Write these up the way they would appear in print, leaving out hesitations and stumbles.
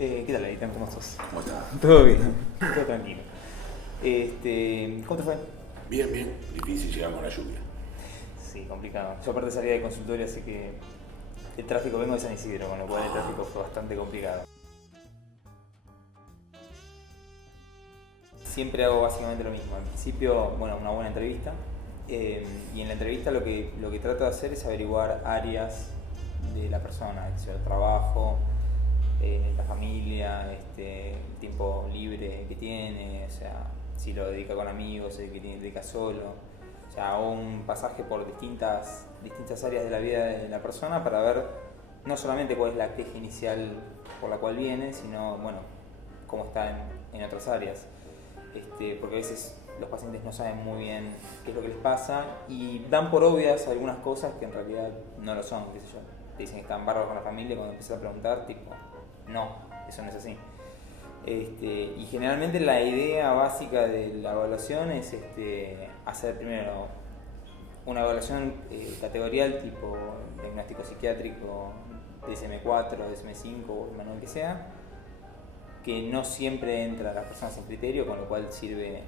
¿Qué tal, Aitán? ¿Cómo estás? ¿Cómo está? Todo bien, todo tranquilo. ¿Cómo te fue? Bien, bien. Difícil llegar con la lluvia. Sí, complicado. Yo aparte salí de consultorio, así que el tráfico, vengo de San Isidro, con lo cual el tráfico fue bastante complicado. Siempre hago básicamente lo mismo. Al principio, bueno, una buena entrevista. Y en la entrevista lo que trato de hacer es averiguar áreas de la persona, es decir, el trabajo, la familia, el tiempo libre que tiene, o sea, si lo dedica con amigos, el que dedica solo. O sea, hago un pasaje por distintas áreas de la vida de la persona para ver no solamente cuál es la queja inicial por la cual viene, sino, bueno, cómo está en otras áreas. Porque a veces los pacientes no saben muy bien qué es lo que les pasa y dan por obvias algunas cosas que en realidad no lo son, qué sé yo. Te dicen que están bárbaros con la familia y cuando empiezas a preguntar, tipo, no, eso no es así. Y generalmente la idea básica de la evaluación es hacer primero una evaluación categorial tipo diagnóstico psiquiátrico, DSM-4, DSM-5 o el manual que sea, que no siempre entra a las personas en criterio, con lo cual sirve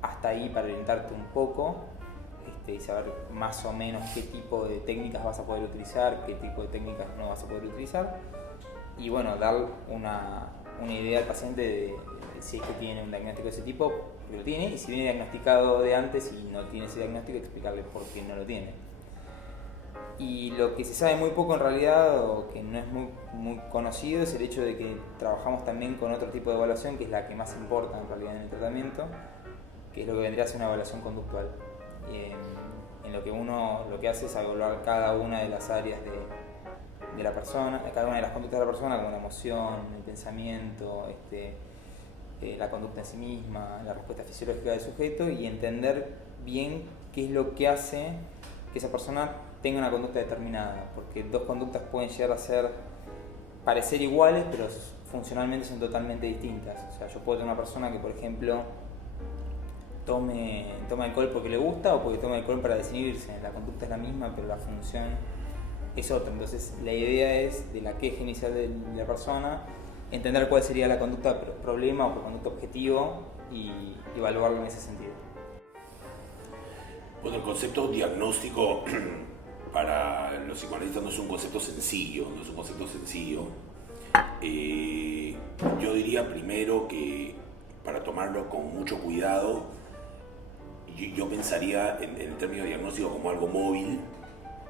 hasta ahí para orientarte un poco y saber más o menos qué tipo de técnicas vas a poder utilizar, qué tipo de técnicas no vas a poder utilizar, y bueno, dar una idea al paciente de si es que tiene un diagnóstico de ese tipo, porque lo tiene, y si viene diagnosticado de antes y no tiene ese diagnóstico, explicarle por qué no lo tiene. Y lo que se sabe muy poco en realidad, o que no es muy conocido, es el hecho de que trabajamos también con otro tipo de evaluación, que es la que más importa en realidad en el tratamiento, que es lo que vendría a ser una evaluación conductual. En lo que uno lo que hace es evaluar cada una de las áreas de la persona, cada una de las conductas de la persona, como la emoción, el pensamiento, la conducta en sí misma, la respuesta fisiológica del sujeto, y entender bien qué es lo que hace que esa persona tenga una conducta determinada, porque dos conductas pueden llegar a parecer iguales, pero funcionalmente son totalmente distintas. O sea, yo puedo tener una persona que, por ejemplo, toma alcohol porque le gusta o porque toma alcohol para desinhibirse. La conducta es la misma, pero la función es otra. Entonces, la idea es, de la queja inicial de la persona, entender cuál sería la conducta problema o conducta objetivo y evaluarlo en ese sentido. Bueno, el concepto diagnóstico para los psicoanalistas no es un concepto sencillo, Yo diría primero que para tomarlo con mucho cuidado, yo pensaría en el término diagnóstico como algo móvil,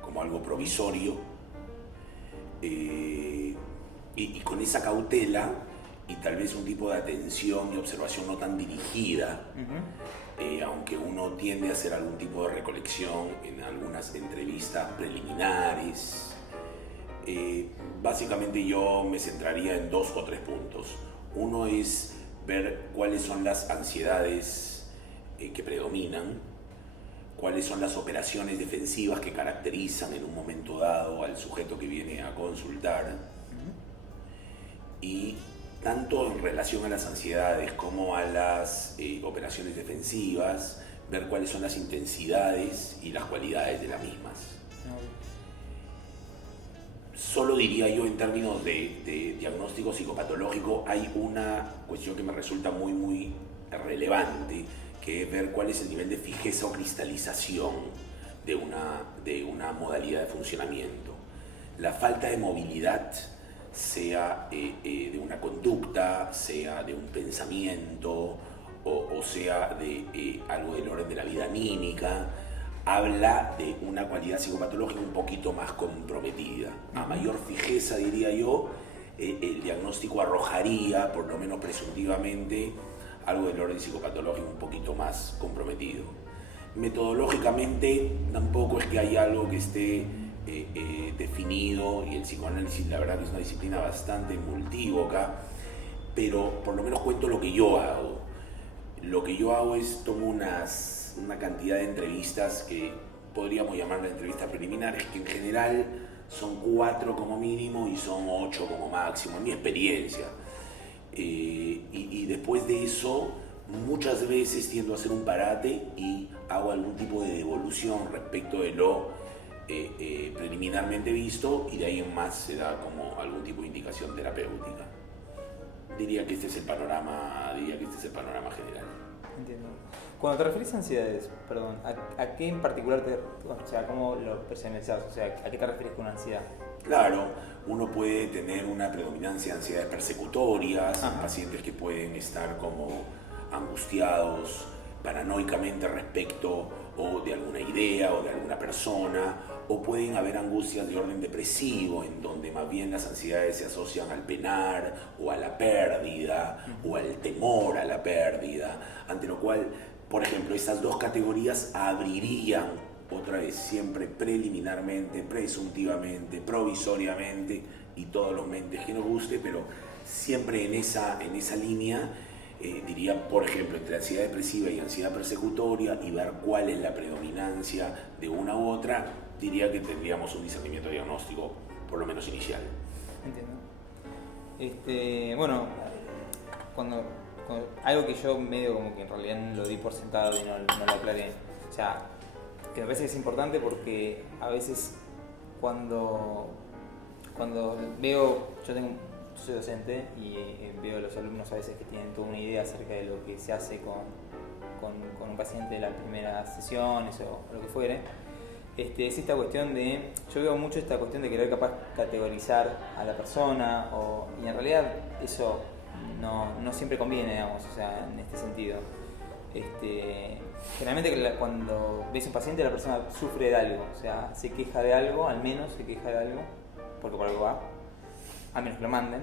como algo provisorio, y con esa cautela y tal vez un tipo de atención y observación no tan dirigida, aunque uno tiende a hacer algún tipo de recolección en algunas entrevistas preliminares. Básicamente yo me centraría en 2 o 3 puntos. Uno es ver cuáles son las ansiedades que predominan, cuáles son las operaciones defensivas que caracterizan en un momento dado al sujeto que viene a consultar, y tanto en relación a las ansiedades como a las operaciones defensivas, ver cuáles son las intensidades y las cualidades de las mismas. Solo diría yo, en términos de diagnóstico psicopatológico, hay una cuestión que me resulta muy relevante, que es ver cuál es el nivel de fijeza o cristalización de una modalidad de funcionamiento. La falta de movilidad, sea de una conducta, sea de un pensamiento, o sea de algo del orden de la vida anímica, habla de una cualidad psicopatológica un poquito más comprometida. A mayor fijeza, diría yo, el diagnóstico arrojaría, por lo menos presuntivamente, algo del orden psicopatológico un poquito más comprometido. Metodológicamente tampoco es que hay algo que esté definido, y el psicoanálisis, la verdad, que es una disciplina bastante multívoca, pero por lo menos cuento lo que yo hago. Lo que yo hago es tomo una cantidad de entrevistas que podríamos llamar de entrevistas preliminares, que en general son 4 como mínimo y son 8 como máximo, en mi experiencia. Y después de eso, muchas veces tiendo a hacer un parate y hago algún tipo de devolución respecto de lo preliminarmente visto, y de ahí en más se da como algún tipo de indicación terapéutica. Diría que este es el panorama general. Entiendo. Cuando te refieres a ansiedades, perdón, ¿a qué en particular o sea, cómo lo personalizas? O sea, ¿a qué te refieres con ansiedad? Claro, uno puede tener una predominancia de ansiedades persecutorias, pacientes que pueden estar como angustiados paranoicamente respecto o de alguna idea o de alguna persona, o pueden haber angustias de orden depresivo, en donde más bien las ansiedades se asocian al penar o a la pérdida o al temor a la pérdida, ante lo cual, por ejemplo, estas dos categorías abrirían otra vez, siempre preliminarmente, presuntivamente, provisoriamente y todos los mentes que nos guste, pero siempre en esa línea, diría, por ejemplo, entre ansiedad depresiva y ansiedad persecutoria y ver cuál es la predominancia de una u otra, diría que tendríamos un discernimiento diagnóstico, por lo menos inicial. Entiendo. Bueno, cuando algo que yo medio como que en realidad lo di por sentado y no lo aclaré, o sea, que me parece que es importante porque a veces cuando veo, yo soy docente y veo a los alumnos a veces que tienen toda una idea acerca de lo que se hace con un paciente de las primeras sesiones o lo que fuere. Es esta cuestión yo veo mucho esta cuestión de querer capaz categorizar a la persona y en realidad eso no siempre conviene, digamos, o sea, en este sentido. Generalmente cuando ves un paciente la persona sufre de algo, o sea, se queja de algo, al menos se queja de algo, porque por algo va, a menos que lo manden,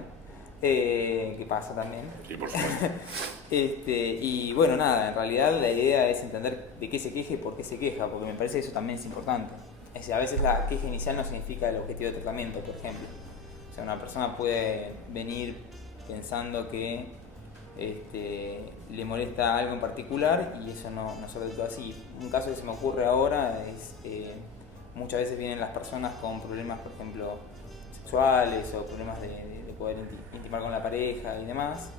que pasa también. Sí, por supuesto. Y bueno, nada, en realidad la idea es entender de qué se queja y por qué se queja, porque me parece que eso también es importante. Es decir, a veces la queja inicial no significa el objetivo de tratamiento, por ejemplo. O sea, una persona puede venir pensando que le molesta algo en particular y eso no es del todo así. Un caso que se me ocurre ahora es muchas veces vienen las personas con problemas, por ejemplo, sexuales o problemas de poder intimar con la pareja y demás,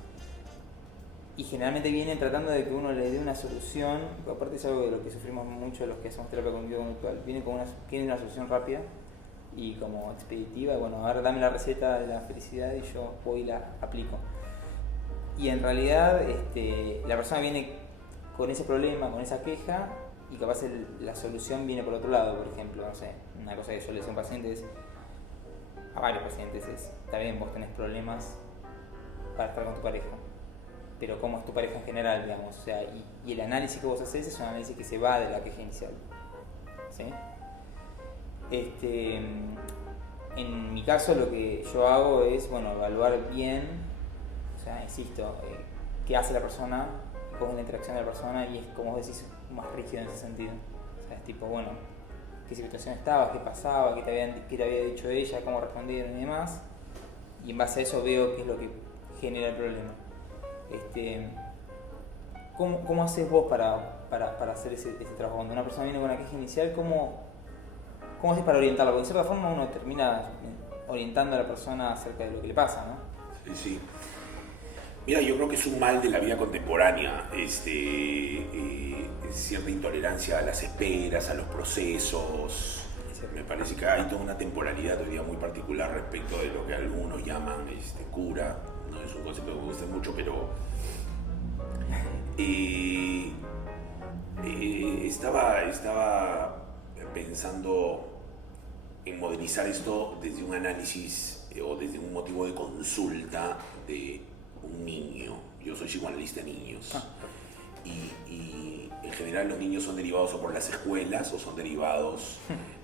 y generalmente vienen tratando de que uno les dé una solución, aparte es algo de lo que sufrimos mucho los que hacemos terapia cognitivo-conductual, quieren una solución rápida y como expeditiva, bueno, ahora dame la receta de la felicidad y yo voy y la aplico. Y en realidad la persona viene con ese problema, con esa queja, y capaz la solución viene por otro lado. Por ejemplo, no sé, una cosa que yo le decía a un paciente a varios pacientes está bien, vos tenés problemas para estar con tu pareja, pero ¿cómo es tu pareja en general, digamos? O sea, y el análisis que vos haces es un análisis que se va de la queja inicial, ¿sí? En mi caso lo que yo hago es, bueno, evaluar bien, o sea, insisto, qué hace la persona, cómo es la interacción de la persona, y es, como vos decís, más rígido en ese sentido. O sea, es tipo, bueno, qué situación estabas, qué pasaba, qué te había dicho ella, cómo respondieron y demás, y en base a eso veo qué es lo que genera el problema. ¿Cómo haces vos para hacer ese trabajo? Cuando una persona viene con una queja inicial, ¿cómo haces para orientarla? Porque de cierta forma uno termina orientando a la persona acerca de lo que le pasa, ¿no? Sí, sí. Mira, yo creo que es un mal de la vida contemporánea, cierta intolerancia a las esperas, a los procesos. Me parece que hay toda una temporalidad hoy día muy particular respecto de lo que algunos llaman cura. No es un concepto que me gusta mucho, pero estaba pensando en modelizar esto desde un análisis o desde un motivo de consulta de un niño. Yo soy psicoanalista de niños. Y en general los niños son derivados o por las escuelas o son derivados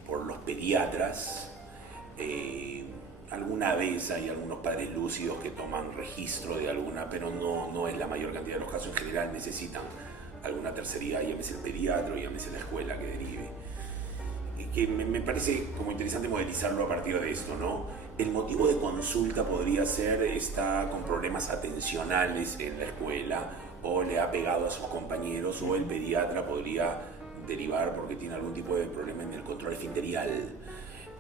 por los pediatras. Alguna vez hay algunos padres lúcidos que toman registro de alguna, pero no es la mayor cantidad de los casos. En general necesitan alguna tercería, llámese el pediatra, llámese la escuela que derive. Que me parece como interesante modelizarlo a partir de esto, ¿no? El motivo de consulta podría ser, está con problemas atencionales en la escuela o le ha pegado a sus compañeros, o el pediatra podría derivar porque tiene algún tipo de problema en el control esfinterial.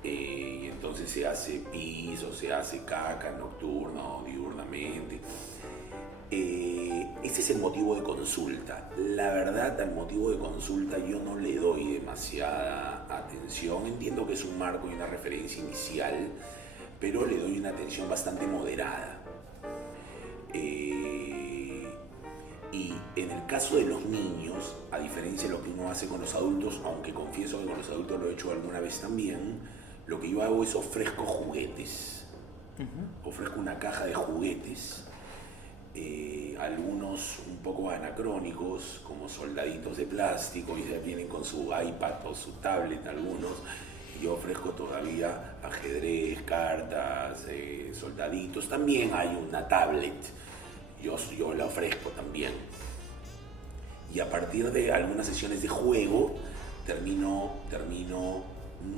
Y entonces se hace pis o se hace caca nocturna o diurnamente. Ese es el motivo de consulta. La verdad, al motivo de consulta yo no le doy demasiada atención. Entiendo que es un marco y una referencia inicial, pero le doy una atención bastante moderada. Y en el caso de los niños, a diferencia de lo que uno hace con los adultos, aunque confieso que con los adultos lo he hecho alguna vez también, lo que yo hago es ofrezco juguetes. Ofrezco una caja de juguetes, algunos un poco anacrónicos, como soldaditos de plástico, y ya vienen con su iPad o su tablet algunos. Yo ofrezco todavía ajedrez, cartas, soldaditos. También hay una tablet, yo la ofrezco también. Y a partir de algunas sesiones de juego termino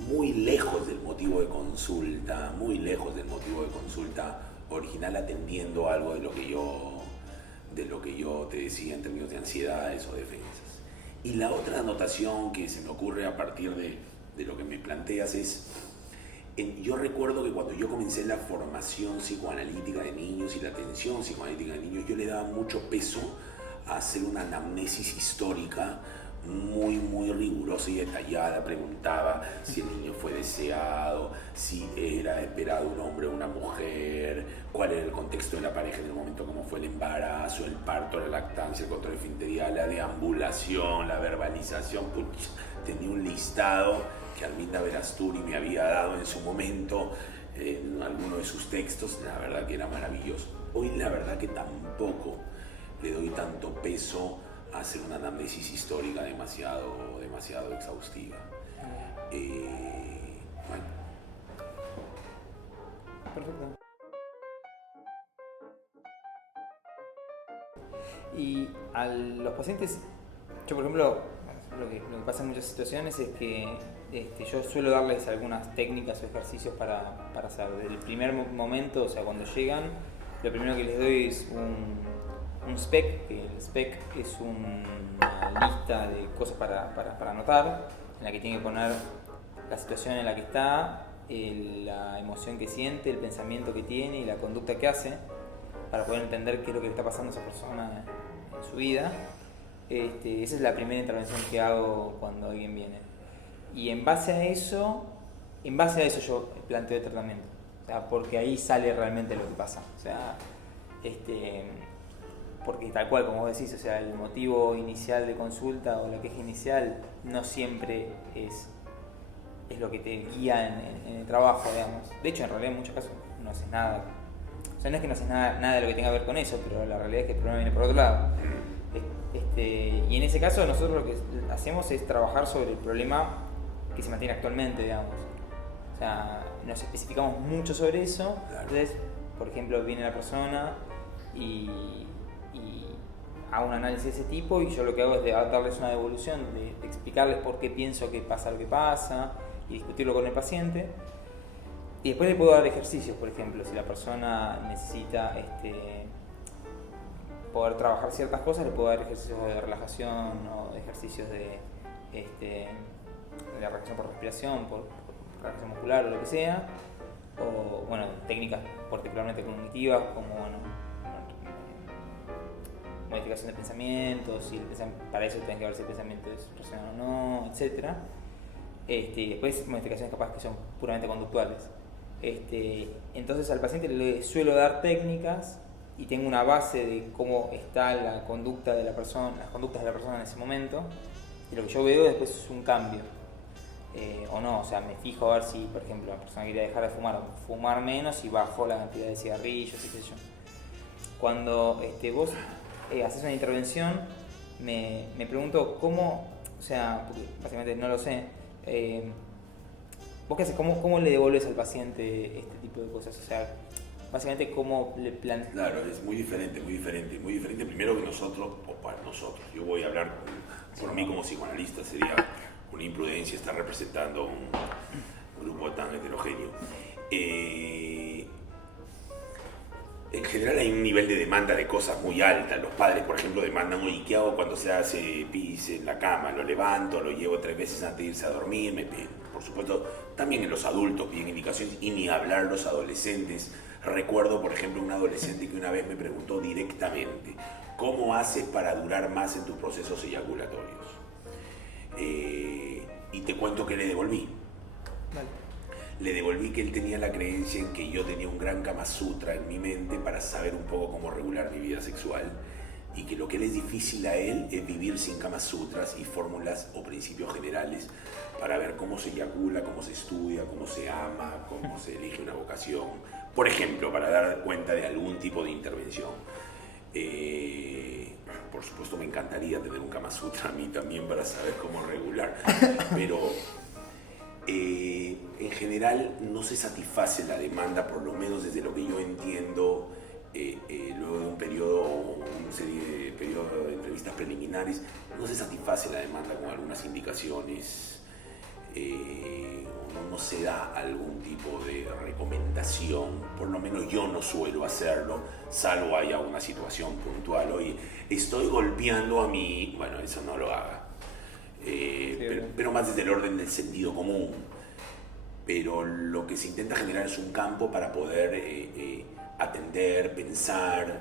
muy lejos del motivo de consulta, original, atendiendo algo de lo que yo te decía en términos de ansiedades o defensas. Y la otra anotación que se me ocurre a partir de lo que me planteas es, yo recuerdo que cuando yo comencé la formación psicoanalítica de niños y la atención psicoanalítica de niños, yo le daba mucho peso a hacer una anamnesis histórica muy rigurosa y detallada. Preguntaba si el niño fue deseado, si era esperado un hombre o una mujer, cuál era el contexto de la pareja en el momento, cómo fue el embarazo, el parto, la lactancia, el control esfinterial, la deambulación, la verbalización. Tenía un listado que Arminda Verasturi me había dado en su momento en alguno de sus textos. La verdad que era maravilloso. Hoy la verdad que tampoco le doy tanto peso a hacer una anamnesis histórica demasiado exhaustiva. Bueno. Perfecto. Y a los pacientes, yo por ejemplo, lo que pasa en muchas situaciones es que yo suelo darles algunas técnicas o ejercicios para hacer. Desde el primer momento, o sea, cuando llegan, lo primero que les doy es un SPEC, que el SPEC es una lista de cosas para anotar, en la que tiene que poner la situación en la que está, la emoción que siente, el pensamiento que tiene y la conducta que hace, para poder entender qué es lo que le está pasando a esa persona en su vida. Esa es la primera intervención que hago cuando alguien viene. Y en base a eso yo planteo el tratamiento. O sea, porque ahí sale realmente lo que pasa. O sea, porque tal cual, como vos decís, o sea, el motivo inicial de consulta o la queja inicial no siempre es lo que te guía en el trabajo, digamos. De hecho, en realidad en muchos casos no haces nada. O sea, no es que no haces nada de lo que tenga que ver con eso, pero la realidad es que el problema viene por otro lado. Y en ese caso nosotros lo que hacemos es trabajar sobre el problema que se mantiene actualmente, digamos. O sea, nos especificamos mucho sobre eso. Entonces, por ejemplo, viene la persona y hago un análisis de ese tipo, y yo lo que hago es darles una devolución, de explicarles por qué pienso que pasa lo que pasa y discutirlo con el paciente. Y después le puedo dar ejercicios, por ejemplo, si la persona necesita poder trabajar ciertas cosas, le puedo dar ejercicios de relajación o ejercicios de relajación por respiración, por relajación muscular o lo que sea, o bueno, técnicas particularmente cognitivas como modificación de pensamientos, para eso tenés que ver si el pensamiento es racional o no, etc. Y después modificaciones capaz que son puramente conductuales. Entonces al paciente le suelo dar técnicas y tengo una base de cómo está la conducta de la persona, las conductas de la persona en ese momento, y lo que yo veo después es un cambio o no. O sea, me fijo a ver si, por ejemplo, la persona quería dejar de fumar menos y bajó la cantidad de cigarrillos, qué sé yo. Cuando vos haces una intervención, me pregunto cómo, o sea, porque básicamente no lo sé, ¿vos qué haces? ¿Cómo le devolves al paciente este tipo de cosas? O sea, básicamente cómo le planteas. Claro, es muy diferente. Primero que nosotros, o para nosotros, yo voy a hablar por mí como psicoanalista, sería una imprudencia estar representando un grupo tan heterogéneo. En general hay un nivel de demanda de cosas muy alta. Los padres, por ejemplo, demandan, oye, ¿qué hago cuando se hace pis en la cama? Lo levanto, lo llevo 3 veces antes de irse a dormir. Por supuesto, también en los adultos piden indicaciones, y ni hablar los adolescentes. Recuerdo, por ejemplo, un adolescente que una vez me preguntó directamente, ¿cómo haces para durar más en tus procesos eyaculatorios? Y te cuento que le devolví. Vale. le devolví que él tenía la creencia en que yo tenía un gran Kama Sutra en mi mente para saber un poco cómo regular mi vida sexual, y que lo que le es difícil a él es vivir sin Kama Sutras y fórmulas o principios generales para ver cómo se eyacula, cómo se estudia, cómo se ama, cómo se elige una vocación. Por ejemplo, para dar cuenta de algún tipo de intervención. Por supuesto me encantaría tener un Kama Sutra a mí también para saber cómo regular, pero en general no se satisface la demanda, por lo menos desde lo que yo entiendo, luego de un periodo o una serie de periodos de entrevistas preliminares, no se satisface la demanda con algunas indicaciones, no se da algún tipo de recomendación, por lo menos yo no suelo hacerlo, salvo haya una situación puntual. Oye, estoy golpeando a mi... Bueno, eso no lo haga. Pero más desde el orden del sentido común. Pero lo que se intenta generar es un campo para poder atender, pensar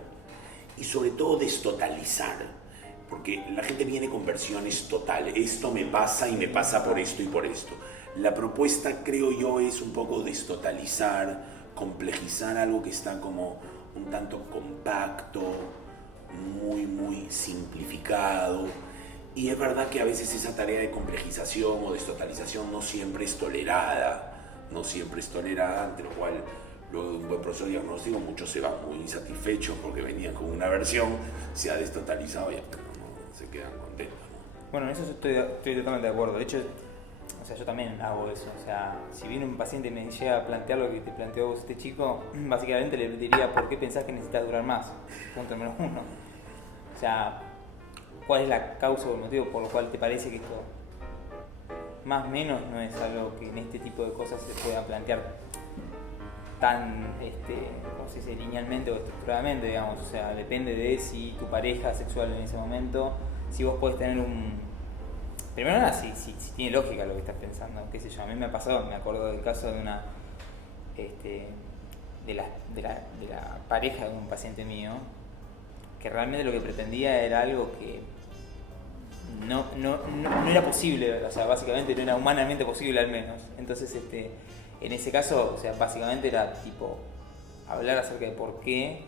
y sobre todo destotalizar, porque la gente viene con versiones totales. Esto me pasa y me pasa por esto y por esto. La propuesta, creo yo, es un poco destotalizar, complejizar algo que está como un tanto compacto, muy simplificado. Y es verdad que a veces esa tarea de complejización o destotalización no siempre es tolerada, ante lo cual luego de un buen proceso diagnóstico muchos se van muy insatisfechos porque venían con una versión, se ha destotalizado y no se quedan contentos, ¿no? Bueno, en eso estoy totalmente de acuerdo. De hecho, o sea, yo también hago eso. O sea, si viene un paciente y me llega a plantear lo que te planteó vos, este chico, básicamente le diría, ¿por qué pensás que necesitas durar más? Punto número uno. O sea, ¿cuál es la causa o el motivo por lo cual te parece que esto más o menos no es algo que en este tipo de cosas se pueda plantear tan, ¿cómo se dice?, linealmente o estructuradamente, digamos? O sea, depende de si tu pareja sexual en ese momento, si vos podés tener un... Primero nada, si tiene lógica lo que estás pensando, qué sé yo. A mí me ha pasado, me acuerdo del caso de una... de la pareja de un paciente mío, que realmente lo que pretendía era algo que no era posible, o sea, básicamente no era humanamente posible al menos. Entonces, en ese caso, o sea, básicamente era tipo hablar acerca de por qué,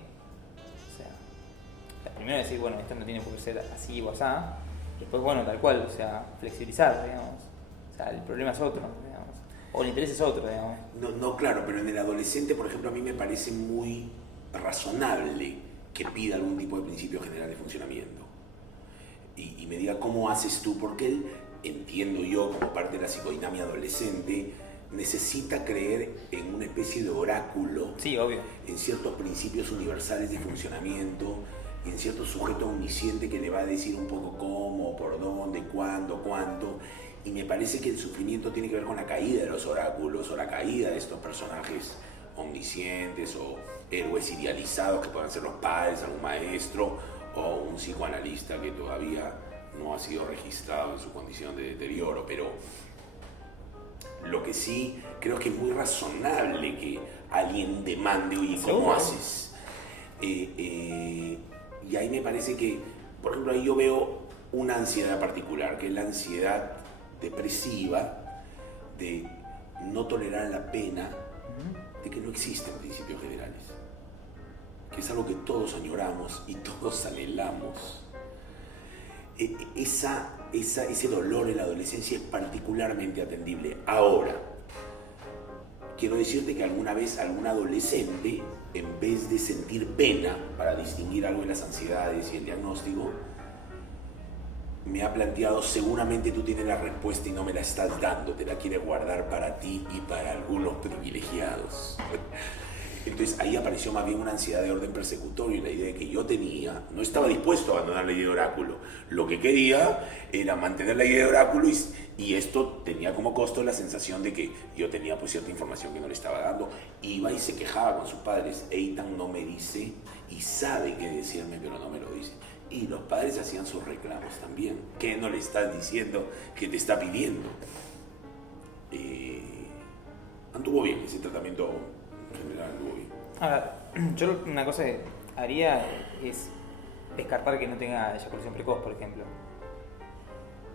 o sea, primero decir, bueno, esto no tiene por qué ser así o asá, y después, bueno, tal cual, o sea, flexibilizar, digamos. O sea, el problema es otro, digamos, o el interés es otro, digamos. No, claro, pero en el adolescente, por ejemplo, a mí me parece muy razonable que pida algún tipo de principio general de funcionamiento y me diga cómo haces tú, porque él, entiendo yo, como parte de la psicodinamia adolescente, necesita creer en una especie de oráculo, sí, obvio, en ciertos principios universales de funcionamiento y en cierto sujeto omnisciente que le va a decir un poco cómo, por dónde, cuándo, cuánto. Y me parece que el sufrimiento tiene que ver con la caída de los oráculos o la caída de estos personajes omniscientes o héroes idealizados que puedan ser los padres, algún maestro o un psicoanalista que todavía no ha sido registrado en su condición de deterioro. Pero lo que sí creo que es muy razonable que alguien demande, oye, ¿cómo haces? Y ahí me parece que, por ejemplo, ahí yo veo una ansiedad particular, que es la ansiedad depresiva de no tolerar la pena de que no existen principios generales, que es algo que todos añoramos y todos anhelamos. Ese dolor en la adolescencia es particularmente atendible. Ahora, quiero decirte que alguna vez algún adolescente, en vez de sentir pena para distinguir algo en las ansiedades y el diagnóstico, me ha planteado, seguramente tú tienes la respuesta y no me la estás dando, te la quieres guardar para ti y para algunos privilegiados. Entonces ahí apareció más bien una ansiedad de orden persecutorio, y la idea que yo tenía, no estaba dispuesto a abandonar la idea de oráculo. Lo que quería era mantener la idea de oráculo y esto tenía como costo la sensación de que yo tenía pues cierta información que no le estaba dando. Iba y se quejaba con sus padres, Eitan no me dice y sabe qué decirme pero no me lo dice. Y los padres hacían sus reclamos también. ¿Qué no le estás diciendo que te está pidiendo? Anduvo bien ese tratamiento. En general anduvo bien. Ahora, yo una cosa que haría es descartar que no tenga eyaculación precoz, por ejemplo.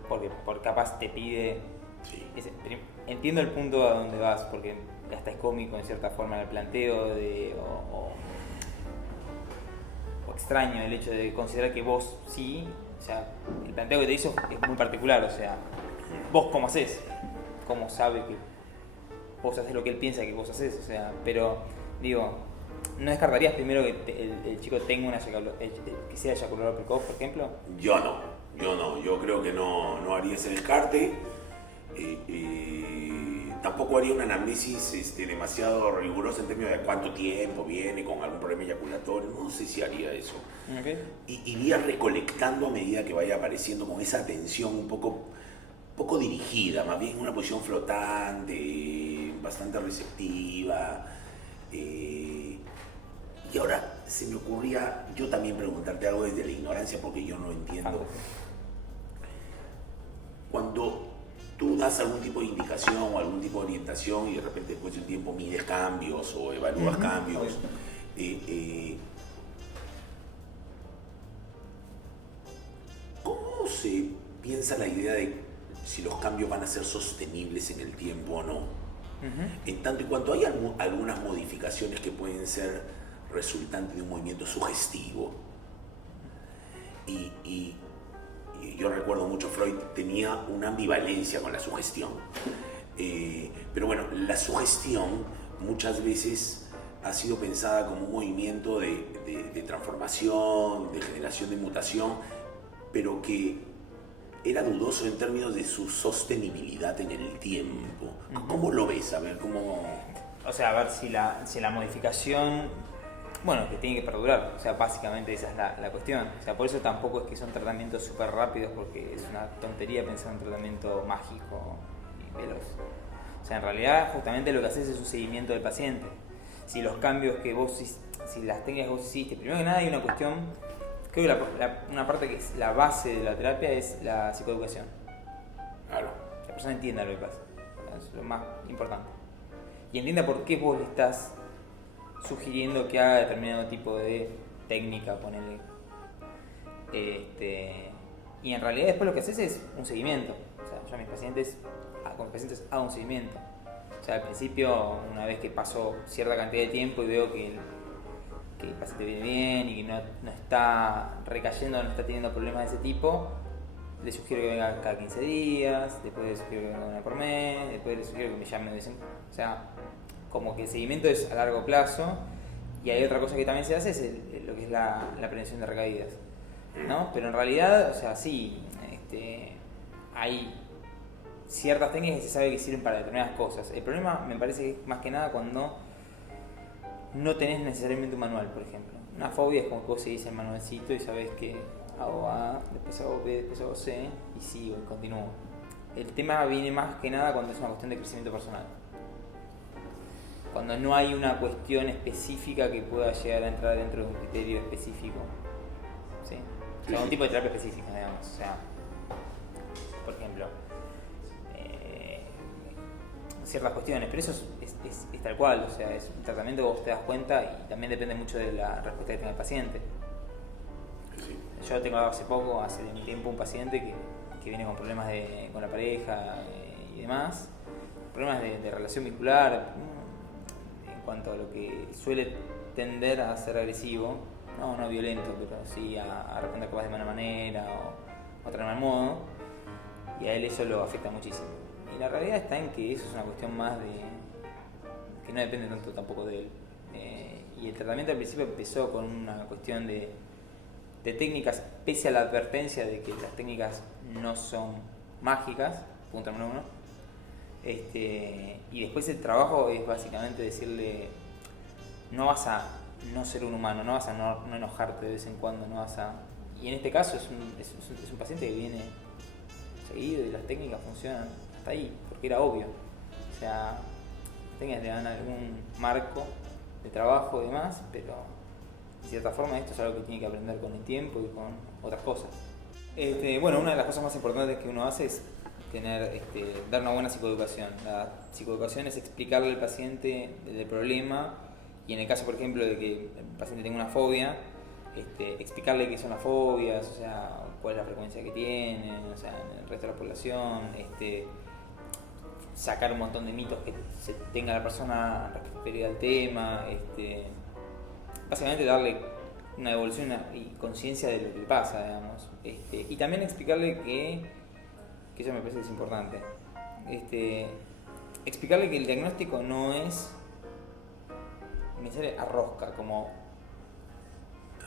Porque por capaz te pide Sí. Entiendo el punto a donde vas, porque hasta es cómico en cierta forma el planteo o extraño el hecho de considerar que vos sí, o sea, el planteo que te hizo es muy particular, o sea, vos cómo haces, cómo sabe que vos haces lo que él piensa que vos haces, o sea, pero digo, ¿no descartarías primero que el chico tenga que sea eyaculador precoz, por ejemplo? Yo no, yo creo que no haría ese descarte. Tampoco haría una anamnesis demasiado rigurosa en términos de cuánto tiempo viene con algún problema eyaculatorio. No sé si haría eso. Okay. Iría recolectando a medida que vaya apareciendo con esa atención un poco dirigida, más bien una posición flotante, bastante receptiva. Y ahora se me ocurría yo también preguntarte algo desde la ignorancia porque yo no entiendo. Cuando tú das algún tipo de indicación o algún tipo de orientación y de repente después de un tiempo mides cambios o evalúas cambios, ¿cómo se piensa la idea de si los cambios van a ser sostenibles en el tiempo o no? En tanto y cuanto hay algunas modificaciones que pueden ser resultantes de un movimiento sugestivo y yo recuerdo mucho, Freud tenía una ambivalencia con la sugestión. Pero bueno, la sugestión muchas veces ha sido pensada como un movimiento de transformación, de generación de mutación, pero que era dudoso en términos de su sostenibilidad en el tiempo. ¿Cómo lo ves? A ver, ¿cómo...? O sea, a ver si la modificación... Bueno, que tiene que perdurar, o sea, básicamente esa es la cuestión. O sea, por eso tampoco es que son tratamientos súper rápidos, porque es una tontería pensar en un tratamiento mágico y veloz. O sea, en realidad, justamente lo que haces es un seguimiento del paciente. Si los cambios que si las técnicas que vos hiciste, primero que nada hay una cuestión, creo que una parte que es la base de la terapia es la psicoeducación. Claro. La persona entienda lo que pasa, es lo más importante. Y entienda por qué vos le estás sugiriendo que haga determinado tipo de técnica, ponele. Y en realidad después lo que haces es un seguimiento. O sea, yo a mis pacientes hago un seguimiento. O sea, al principio, una vez que pasó cierta cantidad de tiempo y veo que el paciente viene bien y que no está recayendo, no está teniendo problemas de ese tipo, le sugiero que venga cada 15 días, después le sugiero que venga una por mes, después le sugiero que me llame de vez en cuando. O sea, como que el seguimiento es a largo plazo. Y hay otra cosa que también se hace, es lo que es la prevención de recaídas, ¿no? Pero en realidad, o sea, sí, hay ciertas técnicas que se sabe que sirven para determinadas cosas. El problema me parece que es más que nada cuando no tenés necesariamente un manual, por ejemplo. Una fobia es como que vos seguís el manualcito y sabés que hago A, después hago B, después hago C y sigo y continúo. El tema viene más que nada cuando es una cuestión de crecimiento personal. Cuando no hay una cuestión específica que pueda llegar a entrar dentro de un criterio específico. ¿Sí? O sea, un tipo de terapia específica, digamos. O sea, por ejemplo, ciertas cuestiones, pero eso es tal cual, o sea, es un tratamiento que vos te das cuenta y también depende mucho de la respuesta que tenga el paciente. Sí. Yo tengo hace un tiempo, un paciente que viene con problemas con la pareja y demás, problemas de relación vincular, en cuanto a lo que suele tender a ser agresivo, no violento, pero sí a responder cosas de mala manera o de mal modo, y a él eso lo afecta muchísimo. Y la realidad está en que eso es una cuestión más que no depende tanto tampoco de él. Y el tratamiento al principio empezó con una cuestión de técnicas, pese a la advertencia de que las técnicas no son mágicas, punto número uno. Y después el trabajo es básicamente decirle, no vas a no ser un humano, no vas a no enojarte de vez en cuando, no vas a... Y en este caso es un paciente que viene seguido y las técnicas funcionan hasta ahí, porque era obvio. O sea, las técnicas le dan algún marco de trabajo y demás, pero de cierta forma esto es algo que tiene que aprender con el tiempo y con otras cosas. Bueno, una de las cosas más importantes que uno hace es dar una buena psicoeducación. La psicoeducación es explicarle al paciente el problema y en el caso, por ejemplo, de que el paciente tenga una fobia, explicarle qué son las fobias, o sea, cuál es la frecuencia que tienen, o sea, en el resto de la población, sacar un montón de mitos que se tenga la persona referida al tema, básicamente darle una evolución y conciencia de lo que le pasa, digamos, y también explicarle que eso me parece que es importante, explicarle que el diagnóstico no es, me sale a rosca, como,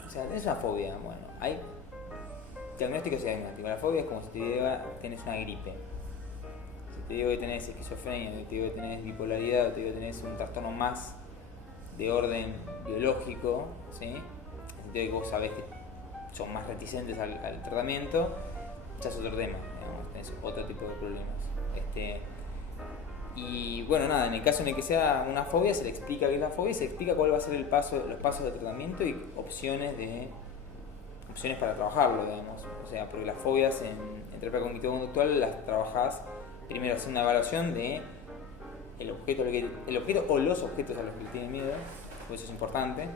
o sea, tenés una fobia, bueno, hay diagnósticos y diagnósticos. La fobia es como si te diga tenés una gripe. Si te digo que tenés esquizofrenia, o te digo que tenés bipolaridad, o te digo que tenés un trastorno más de orden biológico, ¿sí? En el sentido de que vos sabés que son más reticentes al tratamiento, ya es otro tema, digamos, tenés otro tipo de problemas. Y bueno, nada, en el caso en el que sea una fobia, se le explica qué es la fobia y se explica cuál va a ser los pasos de tratamiento y opciones para trabajarlo, digamos. O sea, porque las fobias en terapia cognitivo-conductual las trabajás primero haciendo una evaluación de el objeto o los objetos a los que le tienen miedo, pues eso es importante.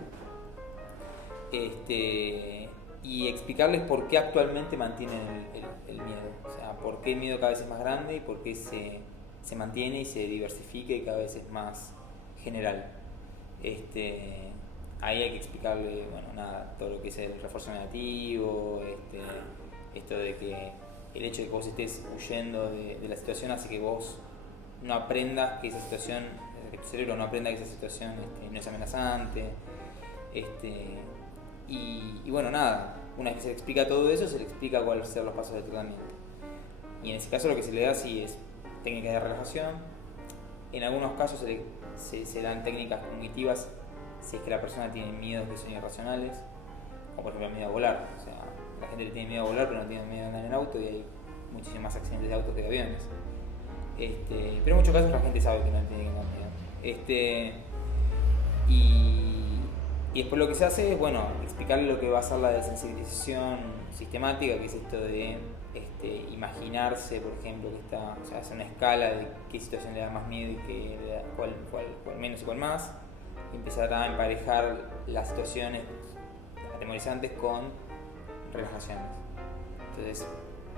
Y explicarles por qué actualmente mantienen el miedo. O sea, por qué el miedo cada vez es más grande y por qué se mantiene y se diversifica y cada vez es más general. Ahí hay que explicarle, bueno, nada, todo lo que es el refuerzo negativo, esto de que el hecho de que vos estés huyendo de la situación hace que vos no aprendas que esa situación, que tu cerebro no aprenda que esa situación no es amenazante. Y bueno, nada, una vez que se le explica todo eso, se le explica cuáles van a ser los pasos de tratamiento. Y en ese caso lo que se le da sí es técnicas de relajación. En algunos casos se dan técnicas cognitivas si es que la persona tiene miedos que son irracionales, como por ejemplo el miedo a volar. O sea, la gente le tiene miedo a volar pero no tiene miedo a andar en auto y hay muchísimos más accidentes de autos que de aviones. Pero en muchos casos la gente sabe que no tiene que tener miedo. Y después lo que se hace es, bueno, explicarle lo que va a ser la desensibilización sistemática, que es esto de imaginarse, por ejemplo, o sea, hacer una escala de qué situación le da más miedo y cuál menos y cuál más, y empezar a emparejar las situaciones atemorizantes con relajaciones. Entonces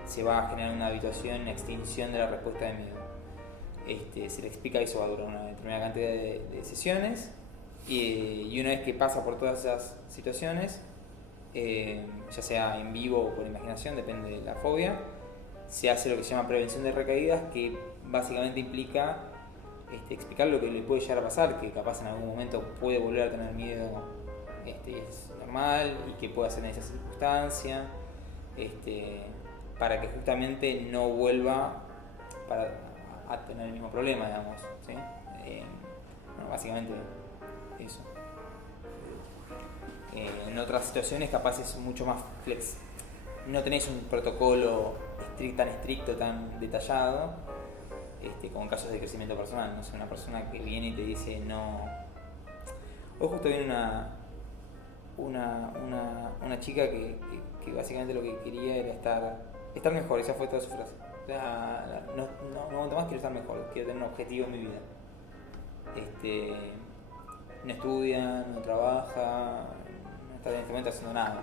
se va a generar una habituación, una extinción de la respuesta de miedo. Se le explica eso, va a durar una determinada cantidad de sesiones, y una vez que pasa por todas esas situaciones, ya sea en vivo o por imaginación, depende de la fobia, se hace lo que se llama prevención de recaídas, que básicamente implica explicar lo que le puede llegar a pasar, que capaz en algún momento puede volver a tener miedo, es normal, y qué puede hacer en esa circunstancia, para que justamente no vuelva a tener el mismo problema, digamos, ¿sí? Bueno, básicamente eso. En otras situaciones capaz es mucho más flex. No tenés un protocolo tan estricto, tan detallado, como en casos de crecimiento personal. No sé, una persona que viene y te dice no. Hoy justo viene una chica que básicamente lo que quería era estar mejor, esa fue toda su frase. O sea, no aguanto más, quiero estar mejor, quiero tener un objetivo en mi vida. No estudia, no trabaja, no está en este momento haciendo nada.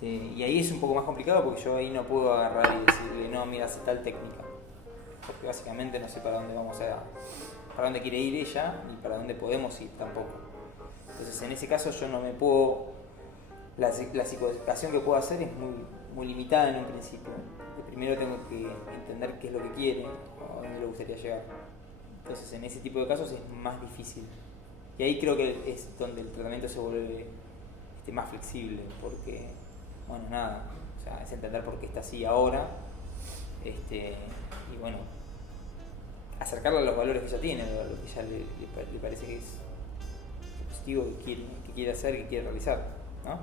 Y ahí es un poco más complicado porque yo ahí no puedo agarrar y decirle, no, mira, hace tal técnica. Porque básicamente no sé para dónde quiere ir ella, ni para dónde podemos ir tampoco. Entonces en ese caso yo no me puedo, la psicoeducación que puedo hacer es muy limitada en un principio. Primero tengo que entender qué es lo que quiere o a dónde le gustaría llegar. Entonces en ese tipo de casos es más difícil. Y ahí creo que es donde el tratamiento se vuelve más flexible, porque, bueno, nada, o sea, es entender por qué está así ahora, y bueno, acercarlo a los valores que ella tiene, a lo que ella le parece que es positivo, que quiere hacer, que quiere realizar, ¿no?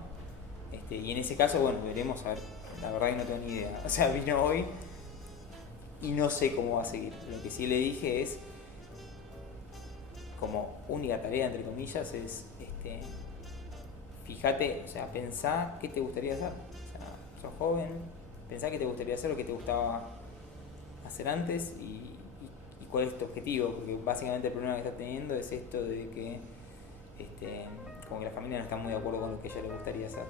Y en ese caso, bueno, veremos, a ver, la verdad que no tengo ni idea, o sea, vino hoy y no sé cómo va a seguir. Lo que sí le dije es, como única tarea, entre comillas, es fíjate, o sea, pensá qué te gustaría hacer. O sea, sos joven, pensá qué te gustaría hacer o qué te gustaba hacer antes y cuál es tu objetivo, porque básicamente el problema que está teniendo es esto de que como que la familia no está muy de acuerdo con lo que a ella le gustaría hacer,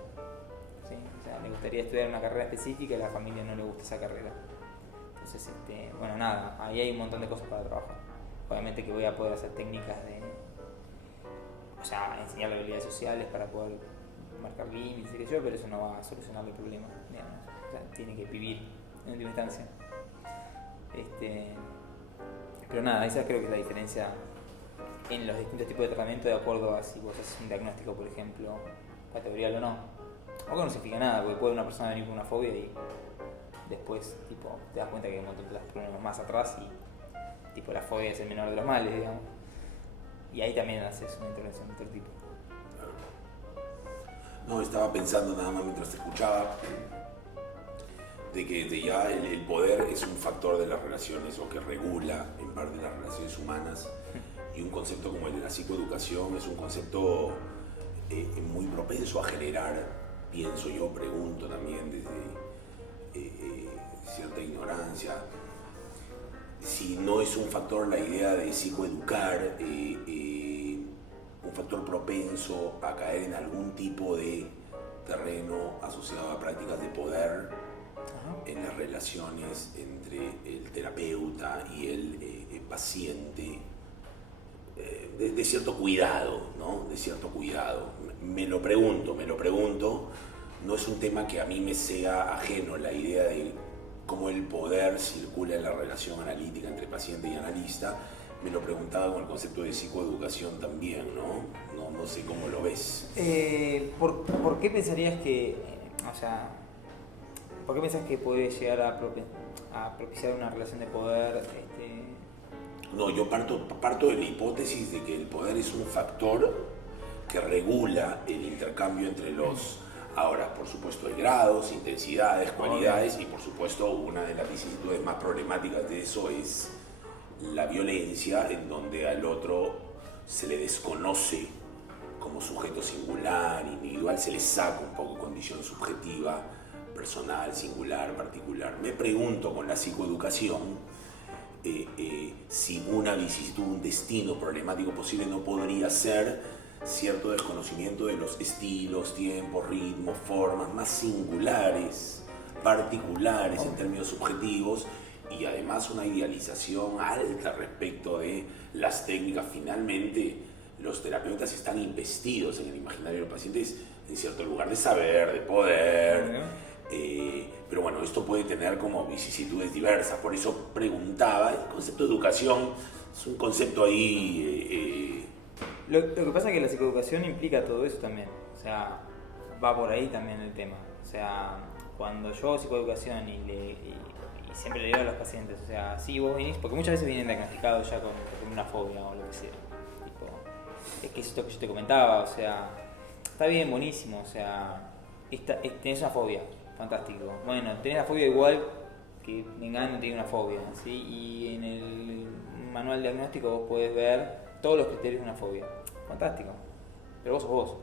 ¿sí? O sea, le gustaría estudiar una carrera específica y a la familia no le gusta esa carrera. Entonces, bueno, nada, ahí hay un montón de cosas para trabajar. Obviamente que voy a poder hacer técnicas o sea, enseñarle habilidades sociales para poder marcar límites y qué sé yo, pero eso no va a solucionar el problema, digamos. O sea, tiene que vivir en última instancia. Pero nada, esa creo que es la diferencia en los distintos tipos de tratamiento de acuerdo a si vos haces un diagnóstico, por ejemplo, categorial o no. O que no significa nada, porque puede una persona venir con una fobia y después tipo, te das cuenta que hay un montón de problemas más atrás y tipo, la fobia es el menor de los males, digamos. Y ahí también haces una intervención de otro tipo. No, estaba pensando nada más mientras te escuchaba de que ya el poder es un factor de las relaciones o que regula en parte las relaciones humanas, y un concepto como el de la psicoeducación es un concepto muy propenso a generar, pienso yo, pregunto también desde cierta ignorancia, si no es un factor la idea de psicoeducar, un factor propenso a caer en algún tipo de terreno asociado a prácticas de poder en las relaciones entre el terapeuta y el paciente, de cierto cuidado, ¿no? De cierto cuidado. Me lo pregunto, no es un tema que a mí me sea ajeno, la idea de cómo el poder circula en la relación analítica entre paciente y analista. Me lo preguntaba con el concepto de psicoeducación también, ¿no? No sé cómo lo ves. ¿Por qué pensarías que, o sea, por qué pensás que puede llegar a propiciar una relación de poder? No, yo parto de la hipótesis de que el poder es un factor que regula el intercambio entre los... Ahora, por supuesto, hay grados, intensidades, cualidades, y por supuesto una de las vicisitudes más problemáticas de eso es la violencia, en donde al otro se le desconoce como sujeto singular, individual, se le saca un poco condición subjetiva, personal, singular, particular. Me pregunto con la psicoeducación si una vicisitud, un destino problemático posible no podría ser cierto desconocimiento de los estilos, tiempos, ritmos, formas más singulares, particulares en términos subjetivos, y además una idealización alta respecto de las técnicas. Finalmente, los terapeutas están investidos en el imaginario de los pacientes en cierto lugar de saber, de poder, pero bueno, esto puede tener como vicisitudes diversas. Por eso preguntaba, el concepto de educación es un concepto ahí... Lo que pasa es que la psicoeducación implica todo eso también, o sea, va por ahí también el tema. O sea, cuando yo hago psicoeducación y siempre le digo a los pacientes, o sea, sí, vos venís, porque muchas veces vienen diagnosticados ya con una fobia o lo que sea, tipo, es que esto que yo te comentaba, o sea, está bien, buenísimo, o sea, tenés una fobia, fantástico, bueno, tenés la fobia igual que Mengano tiene una fobia, ¿sí? Y en el manual diagnóstico vos podés ver todos los criterios de una fobia, fantástico, pero vos sos vos,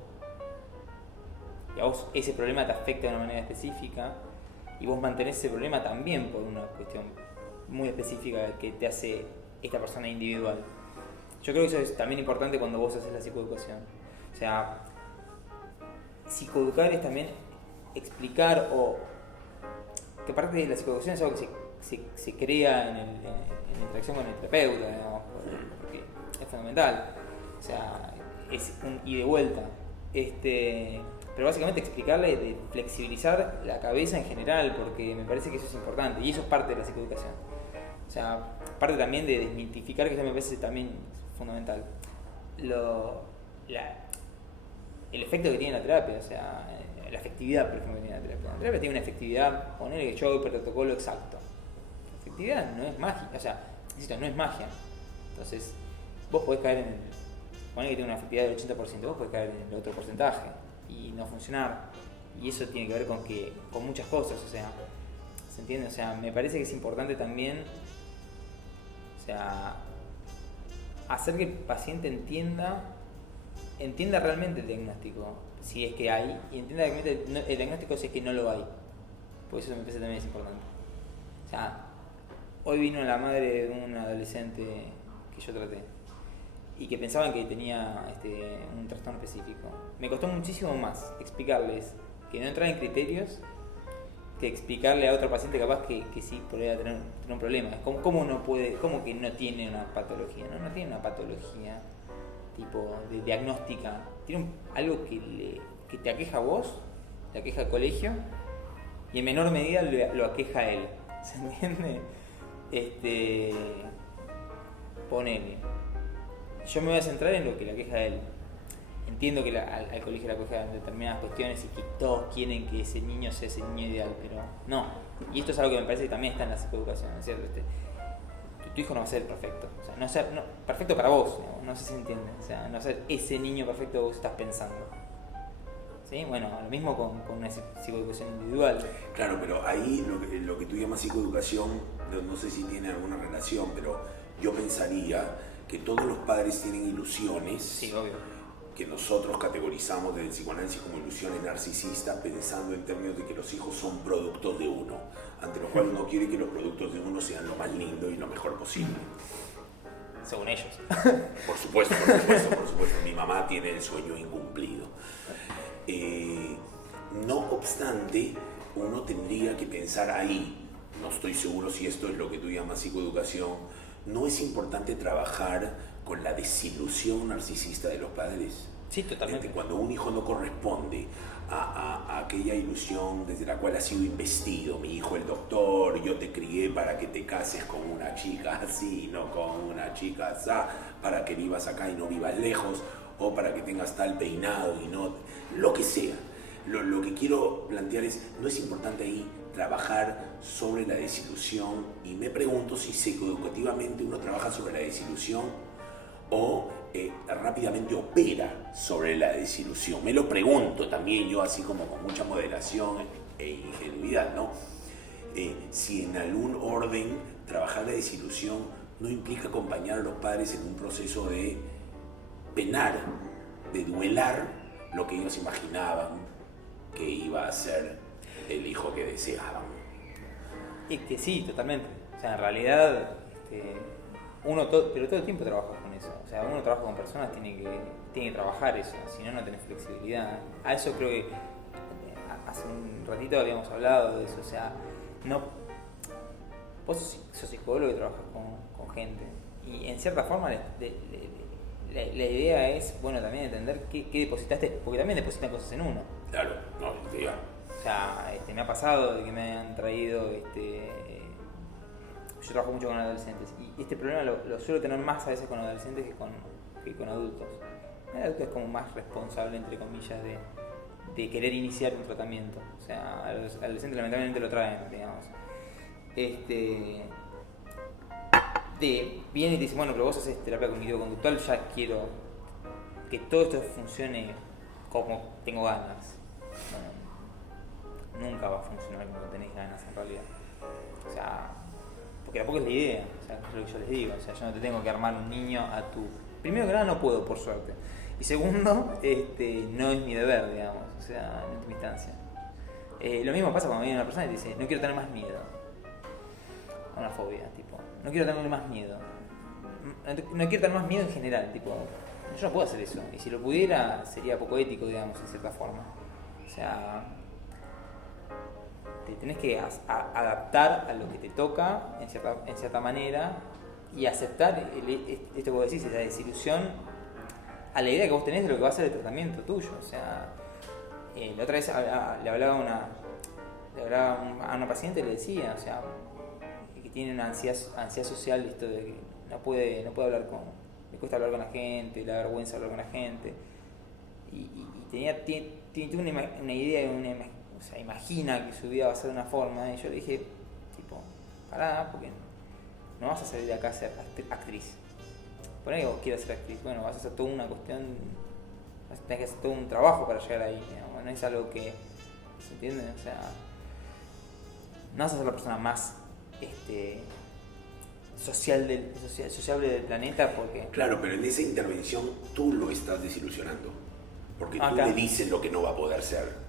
y a vos ese problema te afecta de una manera específica, y vos mantenés ese problema también por una cuestión muy específica que te hace esta persona individual. Yo creo que eso es también importante cuando vos haces la psicoeducación. O sea, psicoeducar es también explicar, o que parte de la psicoeducación es algo que se crea en la interacción con el terapeuta, digamos, porque es fundamental. O sea, es un ida y vuelta. Pero básicamente explicarle de flexibilizar la cabeza en general, porque me parece que eso es importante, y eso es parte de la psicoeducación. O sea, parte también de desmitificar, que eso me parece también fundamental, el efecto que tiene la terapia, o sea, la efectividad, por ejemplo, que tiene la terapia. La terapia tiene una efectividad, ponerle que yo hago el protocolo exacto. La efectividad no es magia, o sea, insisto, no es magia. Entonces, vos podés caer poner que tiene una efectividad del 80%, vos podés caer en el otro porcentaje y no funcionar, y eso tiene que ver con muchas cosas, o sea, ¿se entiende? O sea, me parece que es importante también, o sea, hacer que el paciente entienda realmente el diagnóstico, si es que hay, y entienda realmente el diagnóstico si es que no lo hay, pues eso me parece también es importante. O sea, hoy vino la madre de un adolescente que yo traté y que pensaban que tenía un trastorno específico. Me costó muchísimo más explicarles que no entrar en criterios, explicarle a otro paciente capaz que sí podría tener un problema. ¿Cómo que no tiene una patología? No tiene una patología tipo de diagnóstica. Tiene algo que te aqueja a vos, te aqueja al colegio, y en menor medida lo aqueja a él. ¿Se entiende? Ponele. Yo me voy a centrar en lo que le aqueja a él. Entiendo que al colegio le aquejan determinadas cuestiones y que todos quieren que ese niño sea ese niño ideal, pero no. Y esto es algo que me parece que también está en la psicoeducación, ¿no es cierto? Tu hijo no va a ser perfecto. O sea, perfecto para vos, no sé si entiende. O sea, no ser ese niño perfecto que vos estás pensando. ¿Sí? Bueno, lo mismo con una psicoeducación individual. Claro, pero ahí lo que tú llamas psicoeducación, no sé si tiene alguna relación, pero yo pensaría que todos los padres tienen ilusiones. Sí, obvio. Que nosotros categorizamos desde el psicoanálisis como ilusiones narcisistas, pensando en términos de que los hijos son productos de uno, ante lo cual uno quiere que los productos de uno sean lo más lindo y lo mejor posible. Según ellos. Por supuesto. Mi mamá tiene el sueño incumplido. No obstante, uno tendría que pensar ahí, no estoy seguro si esto es lo que tú llamas psicoeducación, ¿no es importante trabajar con la desilusión narcisista de los padres? Sí, totalmente. Cuando un hijo no corresponde a aquella ilusión desde la cual ha sido investido, mi hijo el doctor, yo te crié para que te cases con una chica así, no con una chica así, para que vivas acá y no vivas lejos, o para que tengas tal peinado y no, lo que sea. Lo que quiero plantear es, ¿no es importante ahí trabajar sobre la desilusión? Y me pregunto si psicoeducativamente uno trabaja sobre la desilusión o rápidamente opera sobre la desilusión. Me lo pregunto también yo, así como con mucha moderación e ingenuidad, ¿no? Si en algún orden trabajar la desilusión no implica acompañar a los padres en un proceso de penar, de duelar lo que ellos imaginaban que iba a ser el hijo que deseaban. Es que sí, totalmente. O sea, en realidad, pero todo el tiempo trabaja con eso. O sea, uno trabaja con personas, tiene que trabajar eso, si no, no tenés flexibilidad. A eso creo que hace un ratito habíamos hablado de eso. O sea, vos sos psicólogo y trabajas con gente. Y en cierta forma la idea es, bueno, también entender qué depositaste, porque también depositan cosas en uno. Claro, no, diga. O sea, me ha pasado de que me han traído, yo trabajo mucho con adolescentes y este problema lo suelo tener más a veces con adolescentes que con adultos. El adulto es como más responsable, entre comillas, de querer iniciar un tratamiento. O sea, a los adolescentes lamentablemente lo traen, digamos. Viene y te dice, bueno, pero vos haces terapia cognitivo-conductual, ya quiero que todo esto funcione como tengo ganas. Bueno, nunca va a funcionar como tenés ganas en realidad. O sea, porque tampoco es la idea, o sea, es lo que yo les digo. O sea, yo no te tengo que armar un niño a tu... Primero que nada no puedo, por suerte. Y segundo, no es mi deber, digamos, o sea, en última instancia. Lo mismo pasa cuando viene una persona y te dice, no quiero tener más miedo. Una fobia, tipo, no quiero tener más miedo. No quiero tener más miedo en general, tipo, yo no puedo hacer eso. Y si lo pudiera, sería poco ético, digamos, en cierta forma. O sea, te tenés que adaptar a lo que te toca en cierta manera y aceptar esto que vos decís, esa desilusión a la idea que vos tenés de lo que va a ser el tratamiento tuyo. O sea, la otra vez le hablaba a una paciente y le decía, o sea, que tiene una ansiedad social, esto de que no puede hablar le cuesta hablar con la gente, le da vergüenza hablar con la gente, y tiene una idea, o sea, imagina que su vida va a ser de una forma, y yo le dije, tipo, pará, porque no vas a salir de acá a ser actriz. Por ahí vos quieras ser actriz, bueno, vas a hacer toda una cuestión, vas a tener que hacer todo un trabajo para llegar ahí, digamos. No es algo que, ¿se entiende? O sea, no vas a ser la persona más sociable del planeta porque... Claro, pero en esa intervención tú lo estás desilusionando, porque tú le dices lo que no va a poder ser.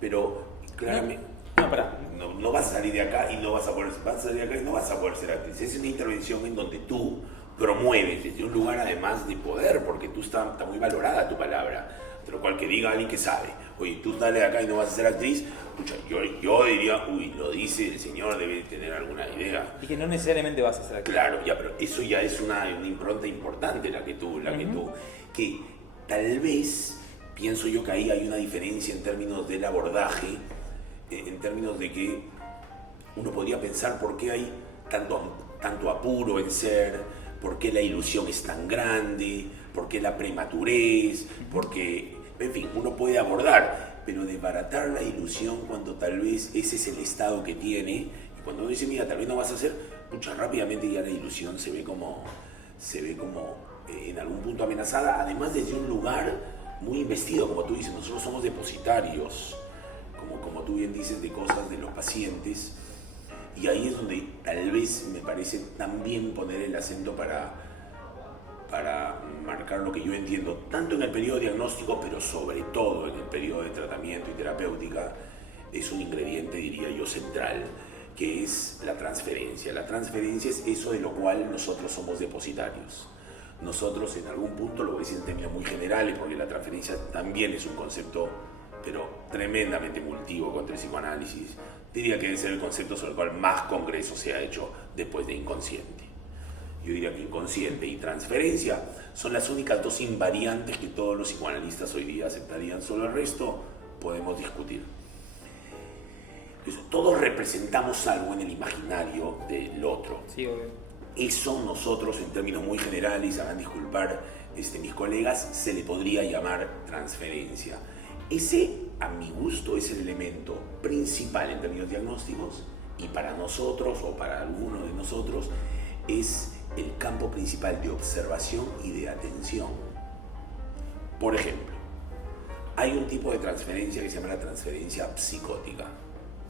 Pero claramente no vas a salir de acá y no vas a poder ser actriz. Es una intervención en donde tú promueves desde un lugar además de poder, porque tú está muy valorada tu palabra. De lo cual que diga alguien que sabe, oye, tú sales de acá y no vas a ser actriz, pucha, yo diría, uy, lo dice el señor, debe tener alguna idea. Y que no necesariamente vas a ser actriz. Claro, ya, pero eso ya es una impronta importante que tal vez, pienso yo que ahí hay una diferencia en términos del abordaje, en términos de que uno podría pensar por qué hay tanto apuro en ser, por qué la ilusión es tan grande, por qué la prematurez, porque, en fin, uno puede abordar, pero desbaratar la ilusión cuando tal vez ese es el estado que tiene, y cuando uno dice, mira, tal vez no vas a hacer, pucha, rápidamente ya la ilusión se ve como en algún punto amenazada, además desde un lugar muy investido, como tú dices, nosotros somos depositarios, como tú bien dices, de cosas de los pacientes, y ahí es donde tal vez me parece también poner el acento para marcar lo que yo entiendo, tanto en el periodo diagnóstico, pero sobre todo en el periodo de tratamiento y terapéutica, es un ingrediente, diría yo, central, que es la transferencia. La transferencia es eso de lo cual nosotros somos depositarios. Nosotros en algún punto, lo voy a decir en términos muy generales, porque la transferencia también es un concepto, pero tremendamente multivo contra el psicoanálisis, diría que debe ser el concepto sobre el cual más congreso se ha hecho después de inconsciente. Yo diría que inconsciente y transferencia son las únicas dos invariantes que todos los psicoanalistas hoy día aceptarían, solo el resto podemos discutir. Entonces, todos representamos algo en el imaginario del otro. Sí, obvio. Eso nosotros, en términos muy generales, hagan disculpar mis colegas, se le podría llamar transferencia. Ese, a mi gusto, es el elemento principal en términos diagnósticos, y para nosotros, o para alguno de nosotros, es el campo principal de observación y de atención. Por ejemplo, hay un tipo de transferencia que se llama la transferencia psicótica,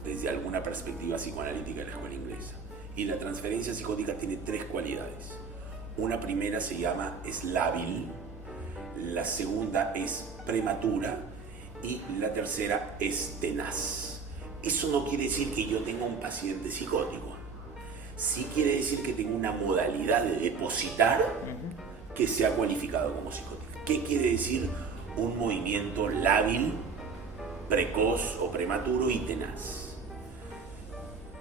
desde alguna perspectiva psicoanalítica de la escuela inglesa. Y la transferencia psicótica tiene tres cualidades. Una primera se llama es lábil, la segunda es prematura y la tercera es tenaz. Eso no quiere decir que yo tenga un paciente psicótico. Sí quiere decir que tengo una modalidad de depositar que se ha cualificado como psicótica. ¿Qué quiere decir un movimiento lábil, precoz o prematuro y tenaz?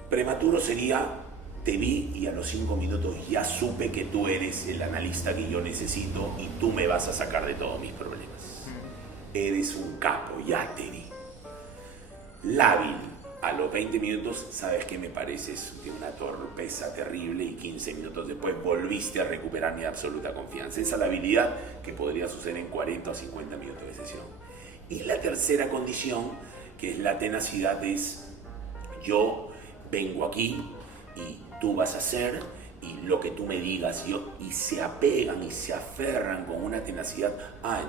Prematuro sería, te vi y a los 5 minutos ya supe que tú eres el analista que yo necesito y tú me vas a sacar de todos mis problemas. Eres un capo, ya te vi. Lábil, a los 20 minutos sabes que me pareces de una torpeza terrible y 15 minutos después volviste a recuperar mi absoluta confianza. Esa es la habilidad que podría suceder en 40 o 50 minutos de sesión. Y la tercera condición, que es la tenacidad, es yo vengo aquí y tú vas a hacer y lo que tú me digas y se apegan y se aferran con una tenacidad.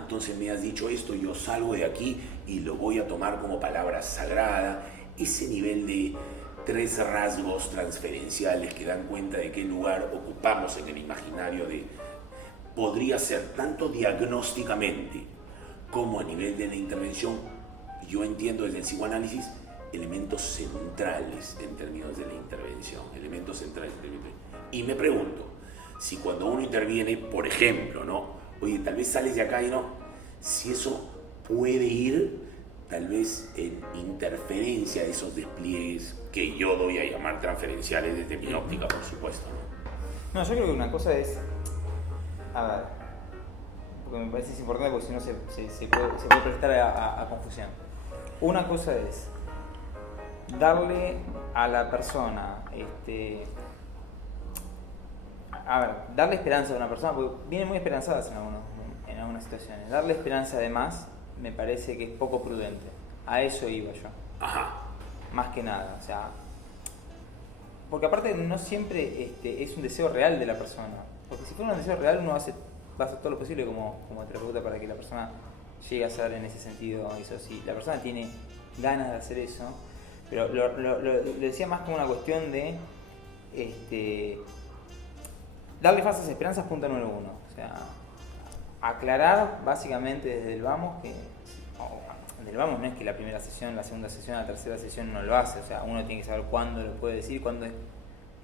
Entonces me has dicho esto, yo salgo de aquí y lo voy a tomar como palabra sagrada. Ese nivel de 3 rasgos transferenciales que dan cuenta de qué lugar ocupamos en el imaginario podría ser tanto diagnósticamente como a nivel de la intervención. Yo entiendo desde el psicoanálisis elementos centrales en términos de la intervención, elementos centrales. Y me pregunto, si cuando uno interviene, por ejemplo, ¿no? Oye, tal vez sales de acá y no, si eso puede ir tal vez en interferencia de esos despliegues que yo doy a llamar transferenciales desde mi óptica, por supuesto, ¿no? No, yo creo que una cosa es, a ver, porque me parece que es importante porque si no se puede prestar a confusión. Una cosa es darle a la persona, darle esperanza a una persona, porque vienen muy esperanzadas en algunas situaciones. Darle esperanza además me parece que es poco prudente. A eso iba yo. Ajá. Más que nada, o sea, porque aparte no siempre es un deseo real de la persona. Porque si fuera un deseo real uno va a hacer todo lo posible como terapeuta para que la persona llegue a ser en ese sentido eso. Si la persona tiene ganas de hacer eso, pero lo decía más como una cuestión de darle falsas esperanzas, punto número 1. O sea, aclarar básicamente desde el vamos que del vamos no es que la primera sesión, la segunda sesión, la tercera sesión no lo hace. O sea, uno tiene que saber cuándo lo puede decir, cuándo es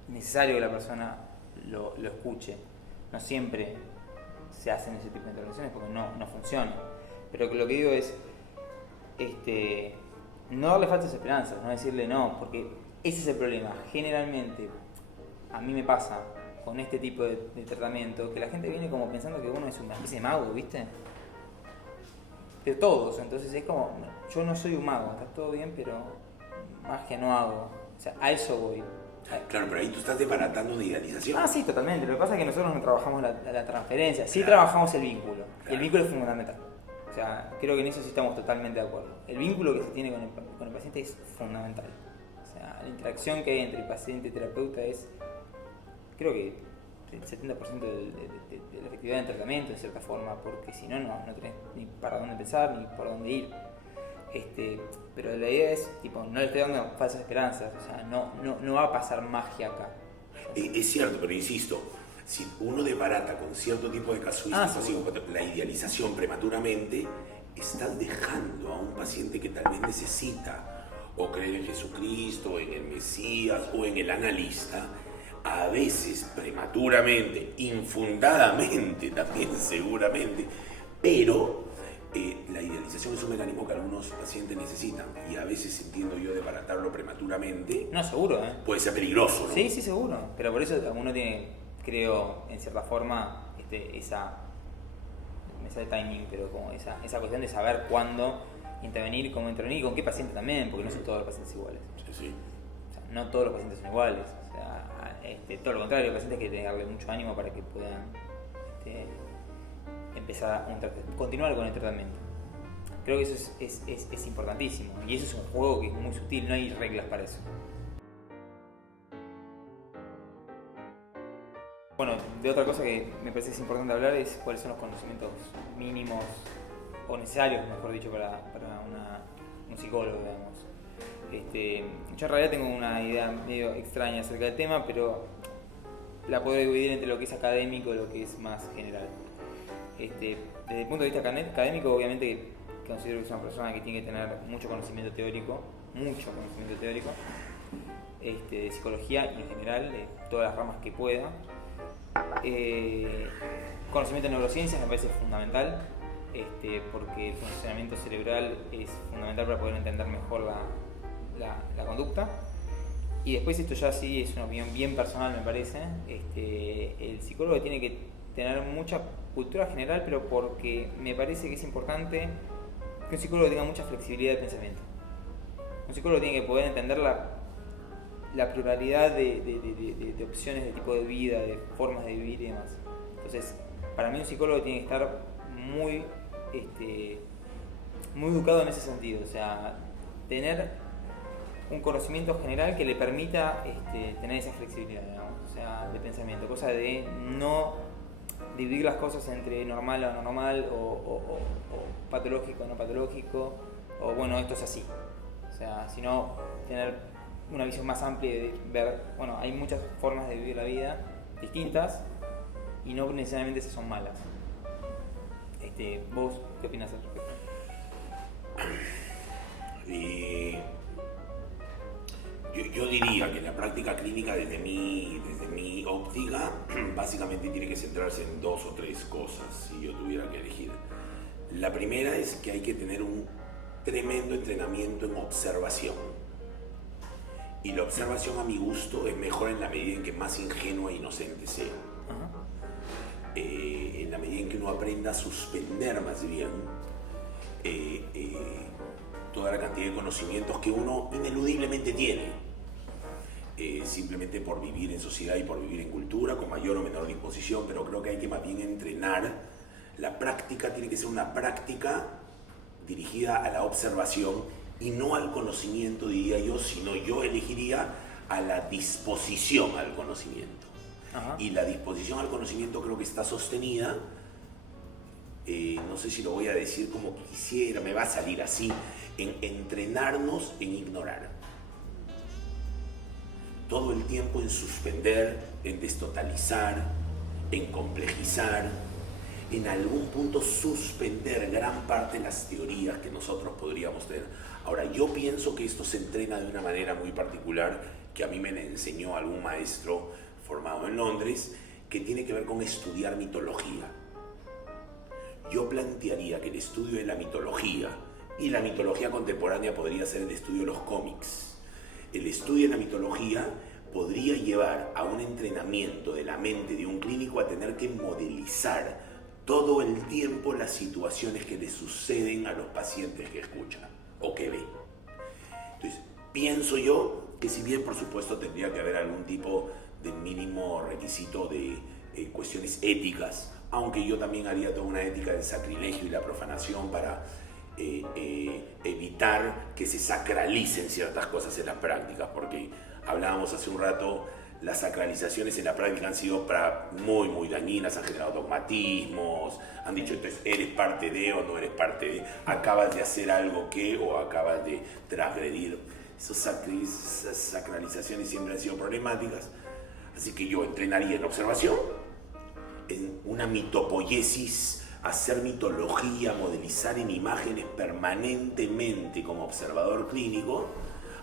necesario que la persona lo escuche. No siempre se hacen ese tipo de intervenciones porque no funciona. Pero lo que digo es, no darle falsas esperanzas, no decirle no, porque ese es el problema. Generalmente, a mí me pasa con este tipo de tratamiento, que la gente viene como pensando que uno es una especie de mago, ¿viste? De todos, entonces es como, yo no soy un mago, está todo bien, pero magia no hago. O sea, a eso voy. Claro, pero ahí tú estás desbaratando una idealización. Ah, sí, totalmente. Lo que pasa es que nosotros no trabajamos la transferencia, sí trabajamos el vínculo. Claro. Y el vínculo es fundamental. O sea, creo que en eso sí estamos totalmente de acuerdo. El vínculo que se tiene con el paciente es fundamental. O sea, la interacción que hay entre paciente y terapeuta es, creo que el 70% de la efectividad del tratamiento, en cierta forma, porque si no, no tenés ni para dónde empezar ni por dónde ir. Pero la idea es, tipo, no le estoy dando falsas esperanzas, o sea, no va a pasar magia acá. Es cierto, pero insisto, si uno desbarata con cierto tipo de casuísticas, la idealización prematuramente, estás dejando a un paciente que tal vez necesita o creer en Jesucristo, en el Mesías o en el analista, a veces prematuramente, infundadamente también seguramente, pero la idealización es un mecanismo que algunos pacientes necesitan y a veces, entiendo yo, desbaratarlo prematuramente No, seguro, puede ser peligroso, ¿no? Sí, seguro, pero por eso uno tiene, creo, en cierta forma, me sale timing, pero como esa cuestión de saber cuándo intervenir, cómo intervenir y con qué paciente también, porque no son todos los pacientes iguales. Sí. O sea, no todos los pacientes son iguales. O sea, todo lo contrario, hay pacientes que tienen que darle mucho ánimo para que puedan empezar a continuar con el tratamiento. Creo que eso es importantísimo y eso es un juego que es muy sutil, no hay reglas para eso. Bueno, de otra cosa que me parece que es importante hablar es cuáles son los conocimientos mínimos o necesarios, mejor dicho, para un psicólogo, digamos. Yo en realidad tengo una idea medio extraña acerca del tema, pero la puedo dividir entre lo que es académico y lo que es más general. Desde el punto de vista académico, obviamente considero que es una persona que tiene que tener mucho conocimiento teórico, de psicología y en general, de todas las ramas que pueda. Conocimiento de neurociencias me parece fundamental, porque el funcionamiento cerebral es fundamental para poder entender mejor la conducta. Y después, esto ya sí es una opinión bien personal, me parece, el psicólogo tiene que tener mucha cultura general, pero porque me parece que es importante que un psicólogo tenga mucha flexibilidad de pensamiento. Un psicólogo tiene que poder entender la pluralidad de opciones de tipo de vida, de formas de vivir y demás. Entonces, para mí un psicólogo tiene que estar muy educado en ese sentido, o sea, tener un conocimiento general que le permita tener esa flexibilidad, digamos, o sea, de pensamiento, cosa de no dividir las cosas entre normal o no normal, o patológico o no patológico, o bueno, esto es así, o sea, sino tener una visión más amplia de ver, bueno, hay muchas formas de vivir la vida distintas y no necesariamente esas son malas. ¿Vos qué opinas al respecto? Yo diría que la práctica clínica desde mi óptica básicamente tiene que centrarse en 2 o 3 cosas si yo tuviera que elegir. La primera es que hay que tener un tremendo entrenamiento en observación. Y la observación, a mi gusto, es mejor en la medida en que más ingenua e inocente sea. En la medida en que uno aprenda a suspender más bien toda la cantidad de conocimientos que uno ineludiblemente tiene, simplemente por vivir en sociedad y por vivir en cultura, con mayor o menor disposición, pero creo que hay que más bien entrenar. La práctica tiene que ser una práctica dirigida a la observación y no al conocimiento, diría yo, sino yo elegiría a la disposición al conocimiento. Ajá. Y la disposición al conocimiento creo que está sostenida, no sé si lo voy a decir como quisiera, me va a salir así, en entrenarnos en ignorar. Todo el tiempo en suspender, en destotalizar, en complejizar, en algún punto suspender gran parte de las teorías que nosotros podríamos tener. Ahora, yo pienso que esto se entrena de una manera muy particular que a mí me enseñó algún maestro formado en Londres, que tiene que ver con estudiar mitología. yo plantearía que el estudio de la mitología, y la mitología contemporánea podría ser el estudio de los cómics, el estudio de la mitología podría llevar a un entrenamiento de la mente de un clínico a tener que modelizar todo el tiempo las situaciones que le suceden a los pacientes que escucha o que ve. Entonces, pienso yo que si bien por supuesto tendría que haber algún tipo de mínimo requisito de cuestiones éticas, aunque yo también haría toda una ética del sacrilegio y la profanación para evitar que se sacralicen ciertas cosas en las prácticas, porque hablábamos hace un rato, las sacralizaciones en la práctica han sido muy, muy dañinas, han generado dogmatismos, han dicho entonces eres parte de o no eres parte de, acabas de hacer algo que o acabas de transgredir. Esas sacralizaciones siempre han sido problemáticas, así que yo entrenaría en observación, en una mitopoiesis, hacer mitología, modelizar en imágenes permanentemente como observador clínico,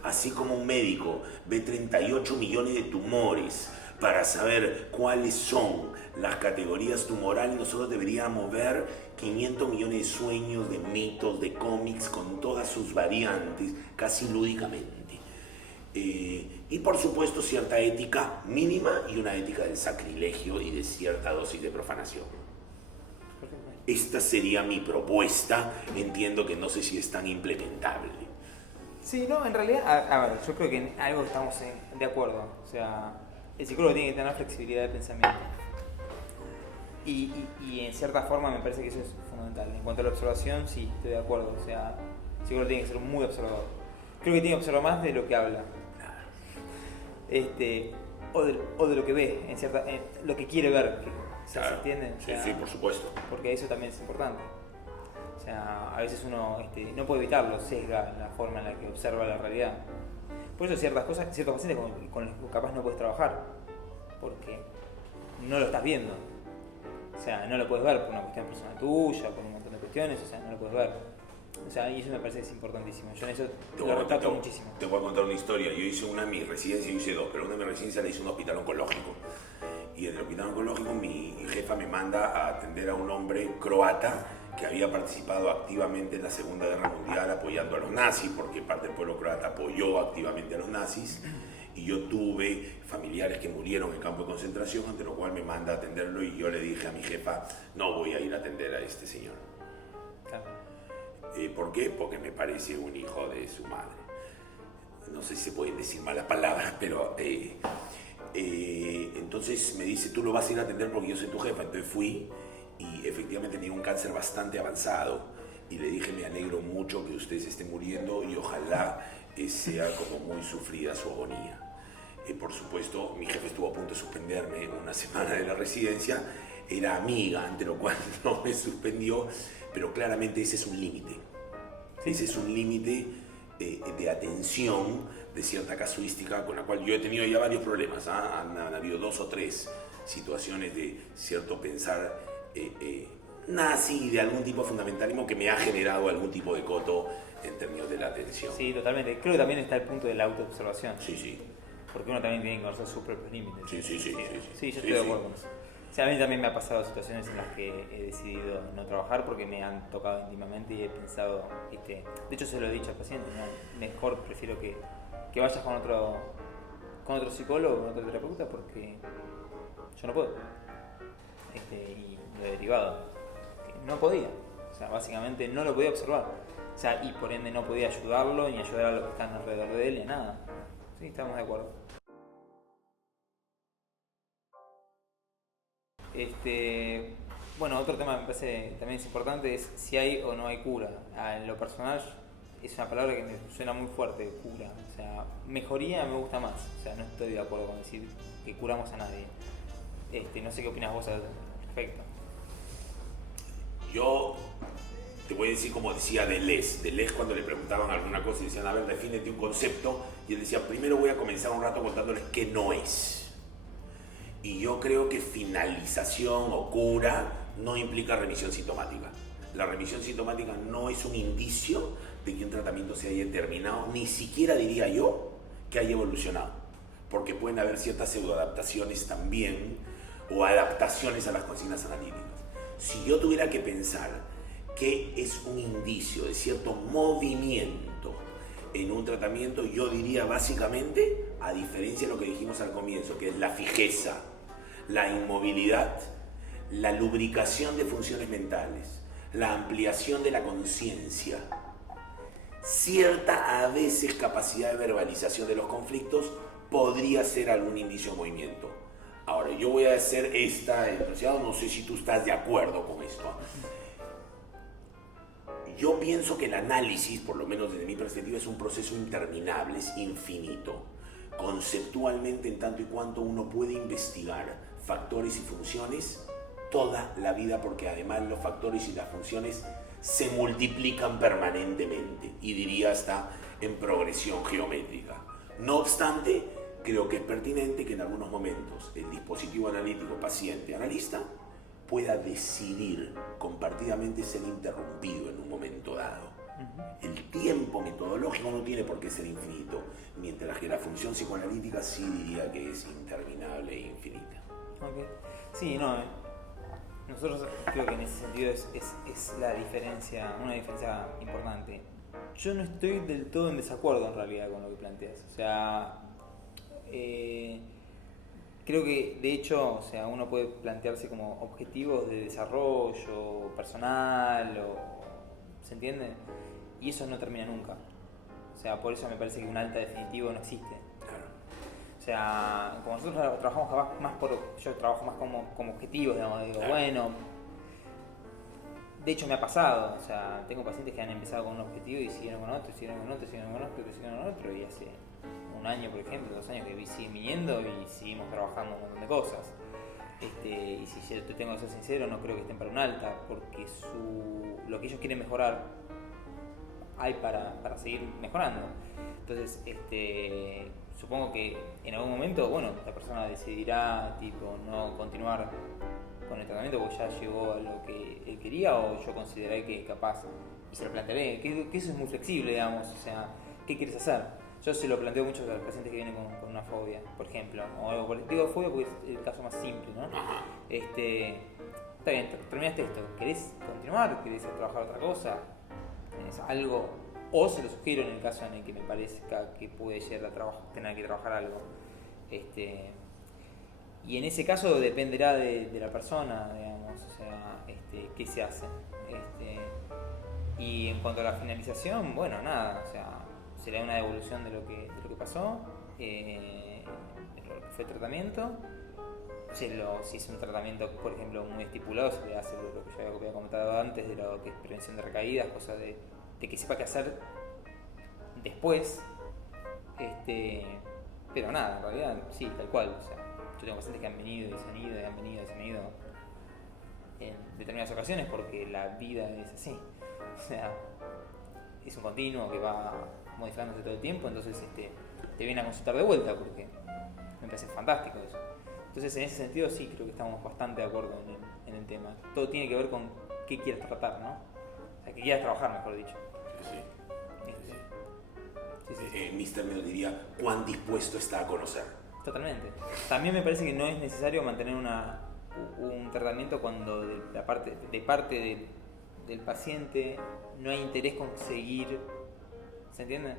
así como un médico ve 38 millones de tumores para saber cuáles son las categorías tumorales, nosotros deberíamos ver 500 millones de sueños, de mitos, de cómics con todas sus variantes, casi lúdicamente. Y por supuesto cierta ética mínima y una ética del sacrilegio y de cierta dosis de profanación. Esta sería mi propuesta, entiendo que no sé si es tan implementable. Sí, no, en realidad, a ver, yo creo que en algo estamos de acuerdo. O sea, el psicólogo tiene que tener flexibilidad de pensamiento. Y en cierta forma me parece que eso es fundamental. En cuanto a la observación, sí, estoy de acuerdo. O sea, el psicólogo tiene que ser muy observador. Creo que tiene que observar más de lo que habla. O de lo que ve, lo que quiere ver. Claro. ¿Se entiende? O sea, sí, por supuesto. Porque eso también es importante. O sea, a veces uno no puede evitarlo, sesga la forma en la que observa la realidad. Por eso ciertos pacientes con los que capaz no puedes trabajar, porque no lo estás viendo. O sea, no lo puedes ver por una cuestión personal tuya, por un montón de cuestiones, o sea, no lo puedes ver. O sea, y eso me parece que es importantísimo. Yo en eso lo rescato muchísimo. Te voy a contar una historia. Yo hice una de mis residencias, yo hice dos, pero una de mis residencias la hice en un hospital oncológico. Y en el hospital oncológico mi jefa me manda a atender a un hombre croata que había participado activamente en la Segunda Guerra Mundial apoyando a los nazis, porque parte del pueblo croata apoyó activamente a los nazis. Y yo tuve familiares que murieron en campo de concentración, ante lo cual me manda a atenderlo y yo le dije a mi jefa, no voy a ir a atender a este señor. Claro. ¿Por qué? Porque me parece un hijo de su madre. No sé si se pueden decir malas palabras, pero entonces me dice, tú lo vas a ir a atender porque yo soy tu jefa. Entonces fui y efectivamente tenía un cáncer bastante avanzado y le dije, me alegro mucho que usted se esté muriendo y ojalá sea como muy sufrida su agonía. Por supuesto, mi jefe estuvo a punto de suspenderme una semana de la residencia, era amiga, ante lo cual no me suspendió, pero claramente ese es un límite. Ese es un límite de atención de cierta casuística con la cual yo he tenido ya varios problemas. Han habido 2 o 3 situaciones de cierto pensar nazi, de algún tipo de fundamentalismo que me ha generado algún tipo de coto en términos de la atención. Sí, totalmente. Creo que también está el punto de la autoobservación. Sí. Porque uno también tiene que conocer sus propios límites. Sí, yo estoy de acuerdo con eso. O sea, a mí también me ha pasado situaciones en las que he decidido no trabajar porque me han tocado íntimamente y he pensado, de hecho se lo he dicho al paciente, ¿no? Mejor prefiero que vayas con otro psicólogo, con otro terapeuta, porque yo no puedo. Y lo he derivado, que no podía. O sea, básicamente no lo podía observar. O sea, y por ende no podía ayudarlo ni ayudar a los que están alrededor de él ni a nada. Sí, estamos de acuerdo. Bueno, otro tema que me parece también es importante es si hay o no hay cura. En lo personal es una palabra que me suena muy fuerte, cura. O sea, mejoría me gusta más. O sea, no estoy de acuerdo con decir que curamos a nadie. No sé qué opinas vos al respecto. Yo te voy a decir como decía Deleuze. Deleuze, cuando le preguntaban alguna cosa y decían, a ver, defínete un concepto, y él decía, primero voy a comenzar un rato contándoles qué no es. Y yo creo que finalización o cura no implica remisión sintomática. La remisión sintomática no es un indicio de que un tratamiento se haya terminado, ni siquiera diría yo que haya evolucionado, porque pueden haber ciertas pseudoadaptaciones también o adaptaciones a las consignas analíticas. Si yo tuviera que pensar qué es un indicio de cierto movimiento en un tratamiento, yo diría básicamente, a diferencia de lo que dijimos al comienzo, que es la fijeza, la inmovilidad, la lubricación de funciones mentales, la ampliación de la conciencia, cierta a veces capacidad de verbalización de los conflictos podría ser algún indicio de movimiento. Ahora, yo voy a hacer esta enunciado, no sé si tú estás de acuerdo con esto. Yo pienso que el análisis, por lo menos desde mi perspectiva, es un proceso interminable, es infinito. Conceptualmente, en tanto y cuanto uno puede investigar factores y funciones toda la vida, porque además los factores y las funciones se multiplican permanentemente y diría hasta en progresión geométrica. No obstante, creo que es pertinente que en algunos momentos el dispositivo analítico paciente-analista pueda decidir compartidamente ser interrumpido en un momento dado. El tiempo metodológico no tiene por qué ser infinito, mientras que la función psicoanalítica sí diría que es interminable e infinita. Okay. Sí, no, nosotros creo que en ese sentido es la diferencia, una diferencia importante. Yo no estoy del todo en desacuerdo en realidad con lo que planteas. O sea, creo que de hecho, o sea, uno puede plantearse como objetivos de desarrollo personal, ¿se entiende? Y eso no termina nunca. O sea, por eso me parece que un alta definitivo no existe. O sea, como nosotros trabajamos más yo trabajo más como objetivo, digamos, digo, bueno, de hecho me ha pasado, o sea, tengo pacientes que han empezado con un objetivo y siguieron con otro, siguieron con otro, siguieron con otro, siguieron con otro, y hace un año, por ejemplo, 2 años que siguen viniendo y seguimos trabajando un montón de cosas. Y si yo te tengo que ser sincero, no creo que estén para un alta, porque lo que ellos quieren mejorar hay para seguir mejorando. Entonces, supongo que en algún momento, bueno, la persona decidirá tipo no continuar con el tratamiento porque ya llegó a lo que él quería, o yo consideré que capaz, y se lo plantearé, que eso es muy flexible, digamos, o sea, ¿qué quieres hacer? Yo se lo planteo mucho a los pacientes que vienen con una fobia, por ejemplo, o algo por digo fobia porque es el caso más simple, ¿no? Está bien, terminaste esto, ¿querés continuar? ¿Querés trabajar otra cosa? ¿Tenés algo? O se lo sugiero en el caso en el que me parezca que puede llegar a tener que trabajar algo. Y en ese caso dependerá de la persona, digamos, o sea, qué se hace. Y en cuanto a la finalización, bueno, nada, o sea, será una devolución de lo que pasó, de lo que fue el tratamiento. Si es un tratamiento, por ejemplo, muy estipulado, se le hace lo que yo había comentado antes, de lo que es prevención de recaídas, cosas de que sepa qué hacer después, pero nada, en realidad sí, tal cual, o sea, yo tengo pacientes que han venido y se han ido, y han venido y se han ido en determinadas ocasiones porque la vida es así, o sea, es un continuo que va modificándose todo el tiempo, entonces te vienen a consultar de vuelta porque me parece fantástico eso. Entonces en ese sentido sí creo que estamos bastante de acuerdo en el tema. Todo tiene que ver con qué quieres tratar, ¿no? O sea, que quieras trabajar, mejor dicho. Mis términos diría, ¿cuán dispuesto está a conocer? Totalmente. También me parece que no es necesario mantener un tratamiento cuando de parte del paciente no hay interés con seguir, ¿se entiende?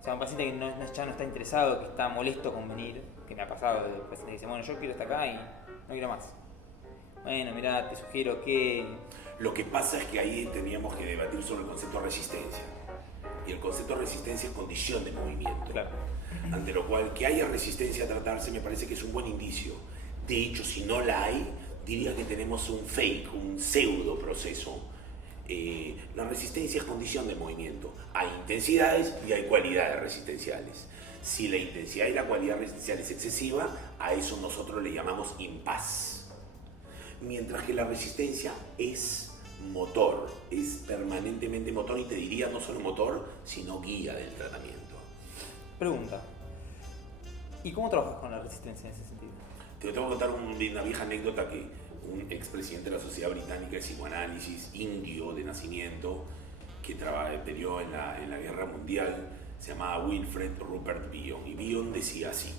O sea, un paciente que ya no está interesado, que está molesto con venir, que me ha pasado, el paciente dice, bueno, yo quiero estar acá y no quiero más. Bueno, mirá, te sugiero que... Lo que pasa es que ahí teníamos que debatir sobre el concepto de resistencia. Y el concepto de resistencia es condición de movimiento. Claro. Ante lo cual, que haya resistencia a tratarse me parece que es un buen indicio. De hecho, si no la hay, diría que tenemos un fake, un pseudo proceso. La resistencia es condición de movimiento. Hay intensidades y hay cualidades resistenciales. Si la intensidad y la cualidad resistencial es excesiva, a eso nosotros le llamamos impas. Mientras que la resistencia es motor, es permanentemente motor, y te diría no solo motor, sino guía del tratamiento. Pregunta, ¿y cómo trabajas con la resistencia en ese sentido? Te tengo que contar una vieja anécdota que un expresidente de la Sociedad Británica de Psicoanálisis, indio de nacimiento, que peleó en la Guerra Mundial, se llamaba Wilfred Rupert Bion, y Bion decía así,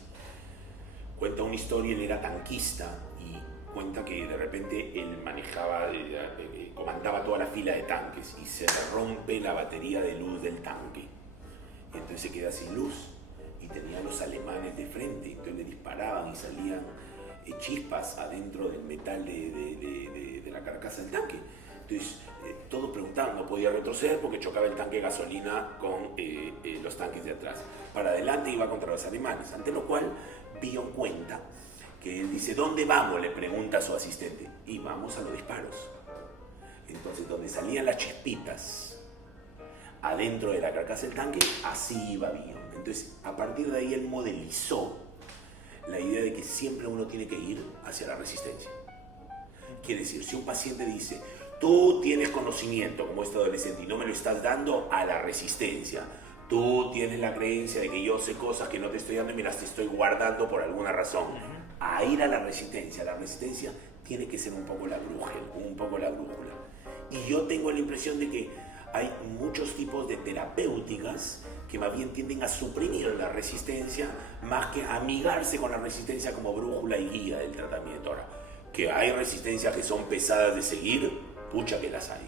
cuenta una historia, él era tanquista y cuenta que de repente él manejaba, comandaba toda la fila de tanques y se rompe la batería de luz del tanque. Entonces se queda sin luz y tenía a los alemanes de frente, entonces le disparaban y salían chispas adentro del metal de la carcasa del tanque. Entonces todos preguntaban, no podía retroceder porque chocaba el tanque de gasolina con los tanques de atrás. Para adelante iba contra los alemanes, ante lo cual Bion cuenta que él dice, ¿dónde vamos?, le pregunta a su asistente. Y vamos a los disparos. Entonces, donde salían las chispitas adentro de la carcasa del tanque, así iba Bion. Entonces, a partir de ahí él modelizó la idea de que siempre uno tiene que ir hacia la resistencia. Quiere decir, si un paciente dice, tú tienes conocimiento como este adolescente y no me lo estás dando, a la resistencia. Tú tienes la creencia de que yo sé cosas que no te estoy dando y me las estoy guardando por alguna razón. A ir a la resistencia. La resistencia tiene que ser un poco la brújula, Y yo tengo la impresión de que hay muchos tipos de terapéuticas que más bien tienden a suprimir la resistencia más que a amigarse con la resistencia como brújula y guía del tratamiento. Ahora, que hay resistencias que son pesadas de seguir, pucha que las hay.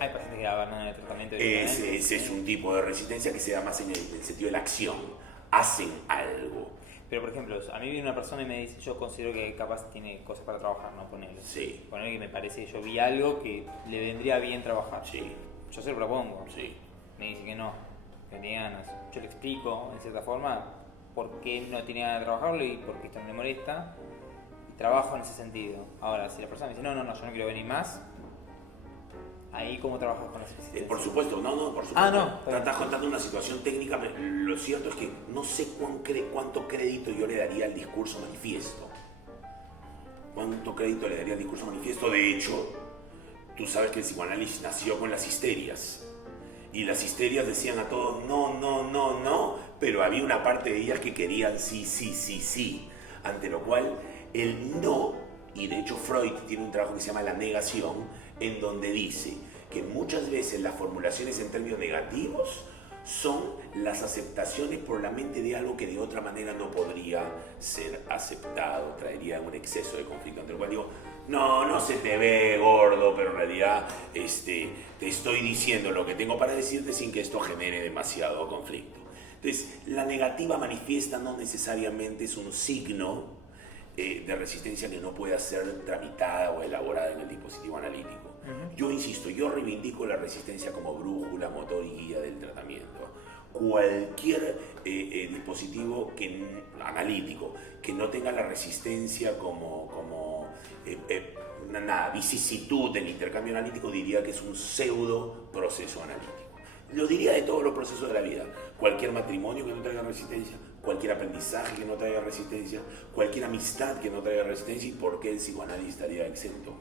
Hay pacientes que abandonan el tratamiento. Ese es un tipo de resistencia que se da más en el sentido de la acción. Hacen algo. Pero, por ejemplo, a mí viene una persona y me dice, yo considero que capaz tiene cosas para trabajar, ¿no? Ponerle. Sí. Ponerle que me parece que yo vi algo que le vendría bien trabajar. Sí. Yo se lo propongo. Sí. Me dice que no, que no tiene ganas. Yo le explico, en cierta forma, por qué no tiene ganas de trabajarlo y por qué esto no le molesta. Y trabajo en ese sentido. Ahora, si la persona me dice, no, yo no quiero venir más, ahí cómo trabajas con esa resistencia. Por supuesto, por supuesto. Estás contando una situación técnica. Lo cierto es que no sé cuánto crédito yo le daría al discurso manifiesto. De hecho, tú sabes que el psicoanálisis nació con las histerias. Y las histerias decían a todos, no, pero había una parte de ellas que querían sí. Ante lo cual, el no, y de hecho Freud tiene un trabajo que se llama La negación, en donde dice que muchas veces las formulaciones en términos negativos son las aceptaciones por la mente de algo que de otra manera no podría ser aceptado, traería un exceso de conflicto, ante lo cual digo, no se te ve gordo, pero en realidad te estoy diciendo lo que tengo para decirte sin que esto genere demasiado conflicto. Entonces, la negativa manifiesta no necesariamente es un signo de resistencia que no pueda ser tramitada o elaborada en el dispositivo analítico. Yo insisto, yo reivindico la resistencia como brújula, motor y guía del tratamiento. Cualquier dispositivo analítico que no tenga la resistencia como una vicisitud del intercambio analítico, diría que es un pseudo proceso analítico. Lo diría de todos los procesos de la vida. Cualquier matrimonio que no traiga resistencia, cualquier aprendizaje que no traiga resistencia, cualquier amistad que no traiga resistencia, ¿y por qué el psicoanálisis estaría exento?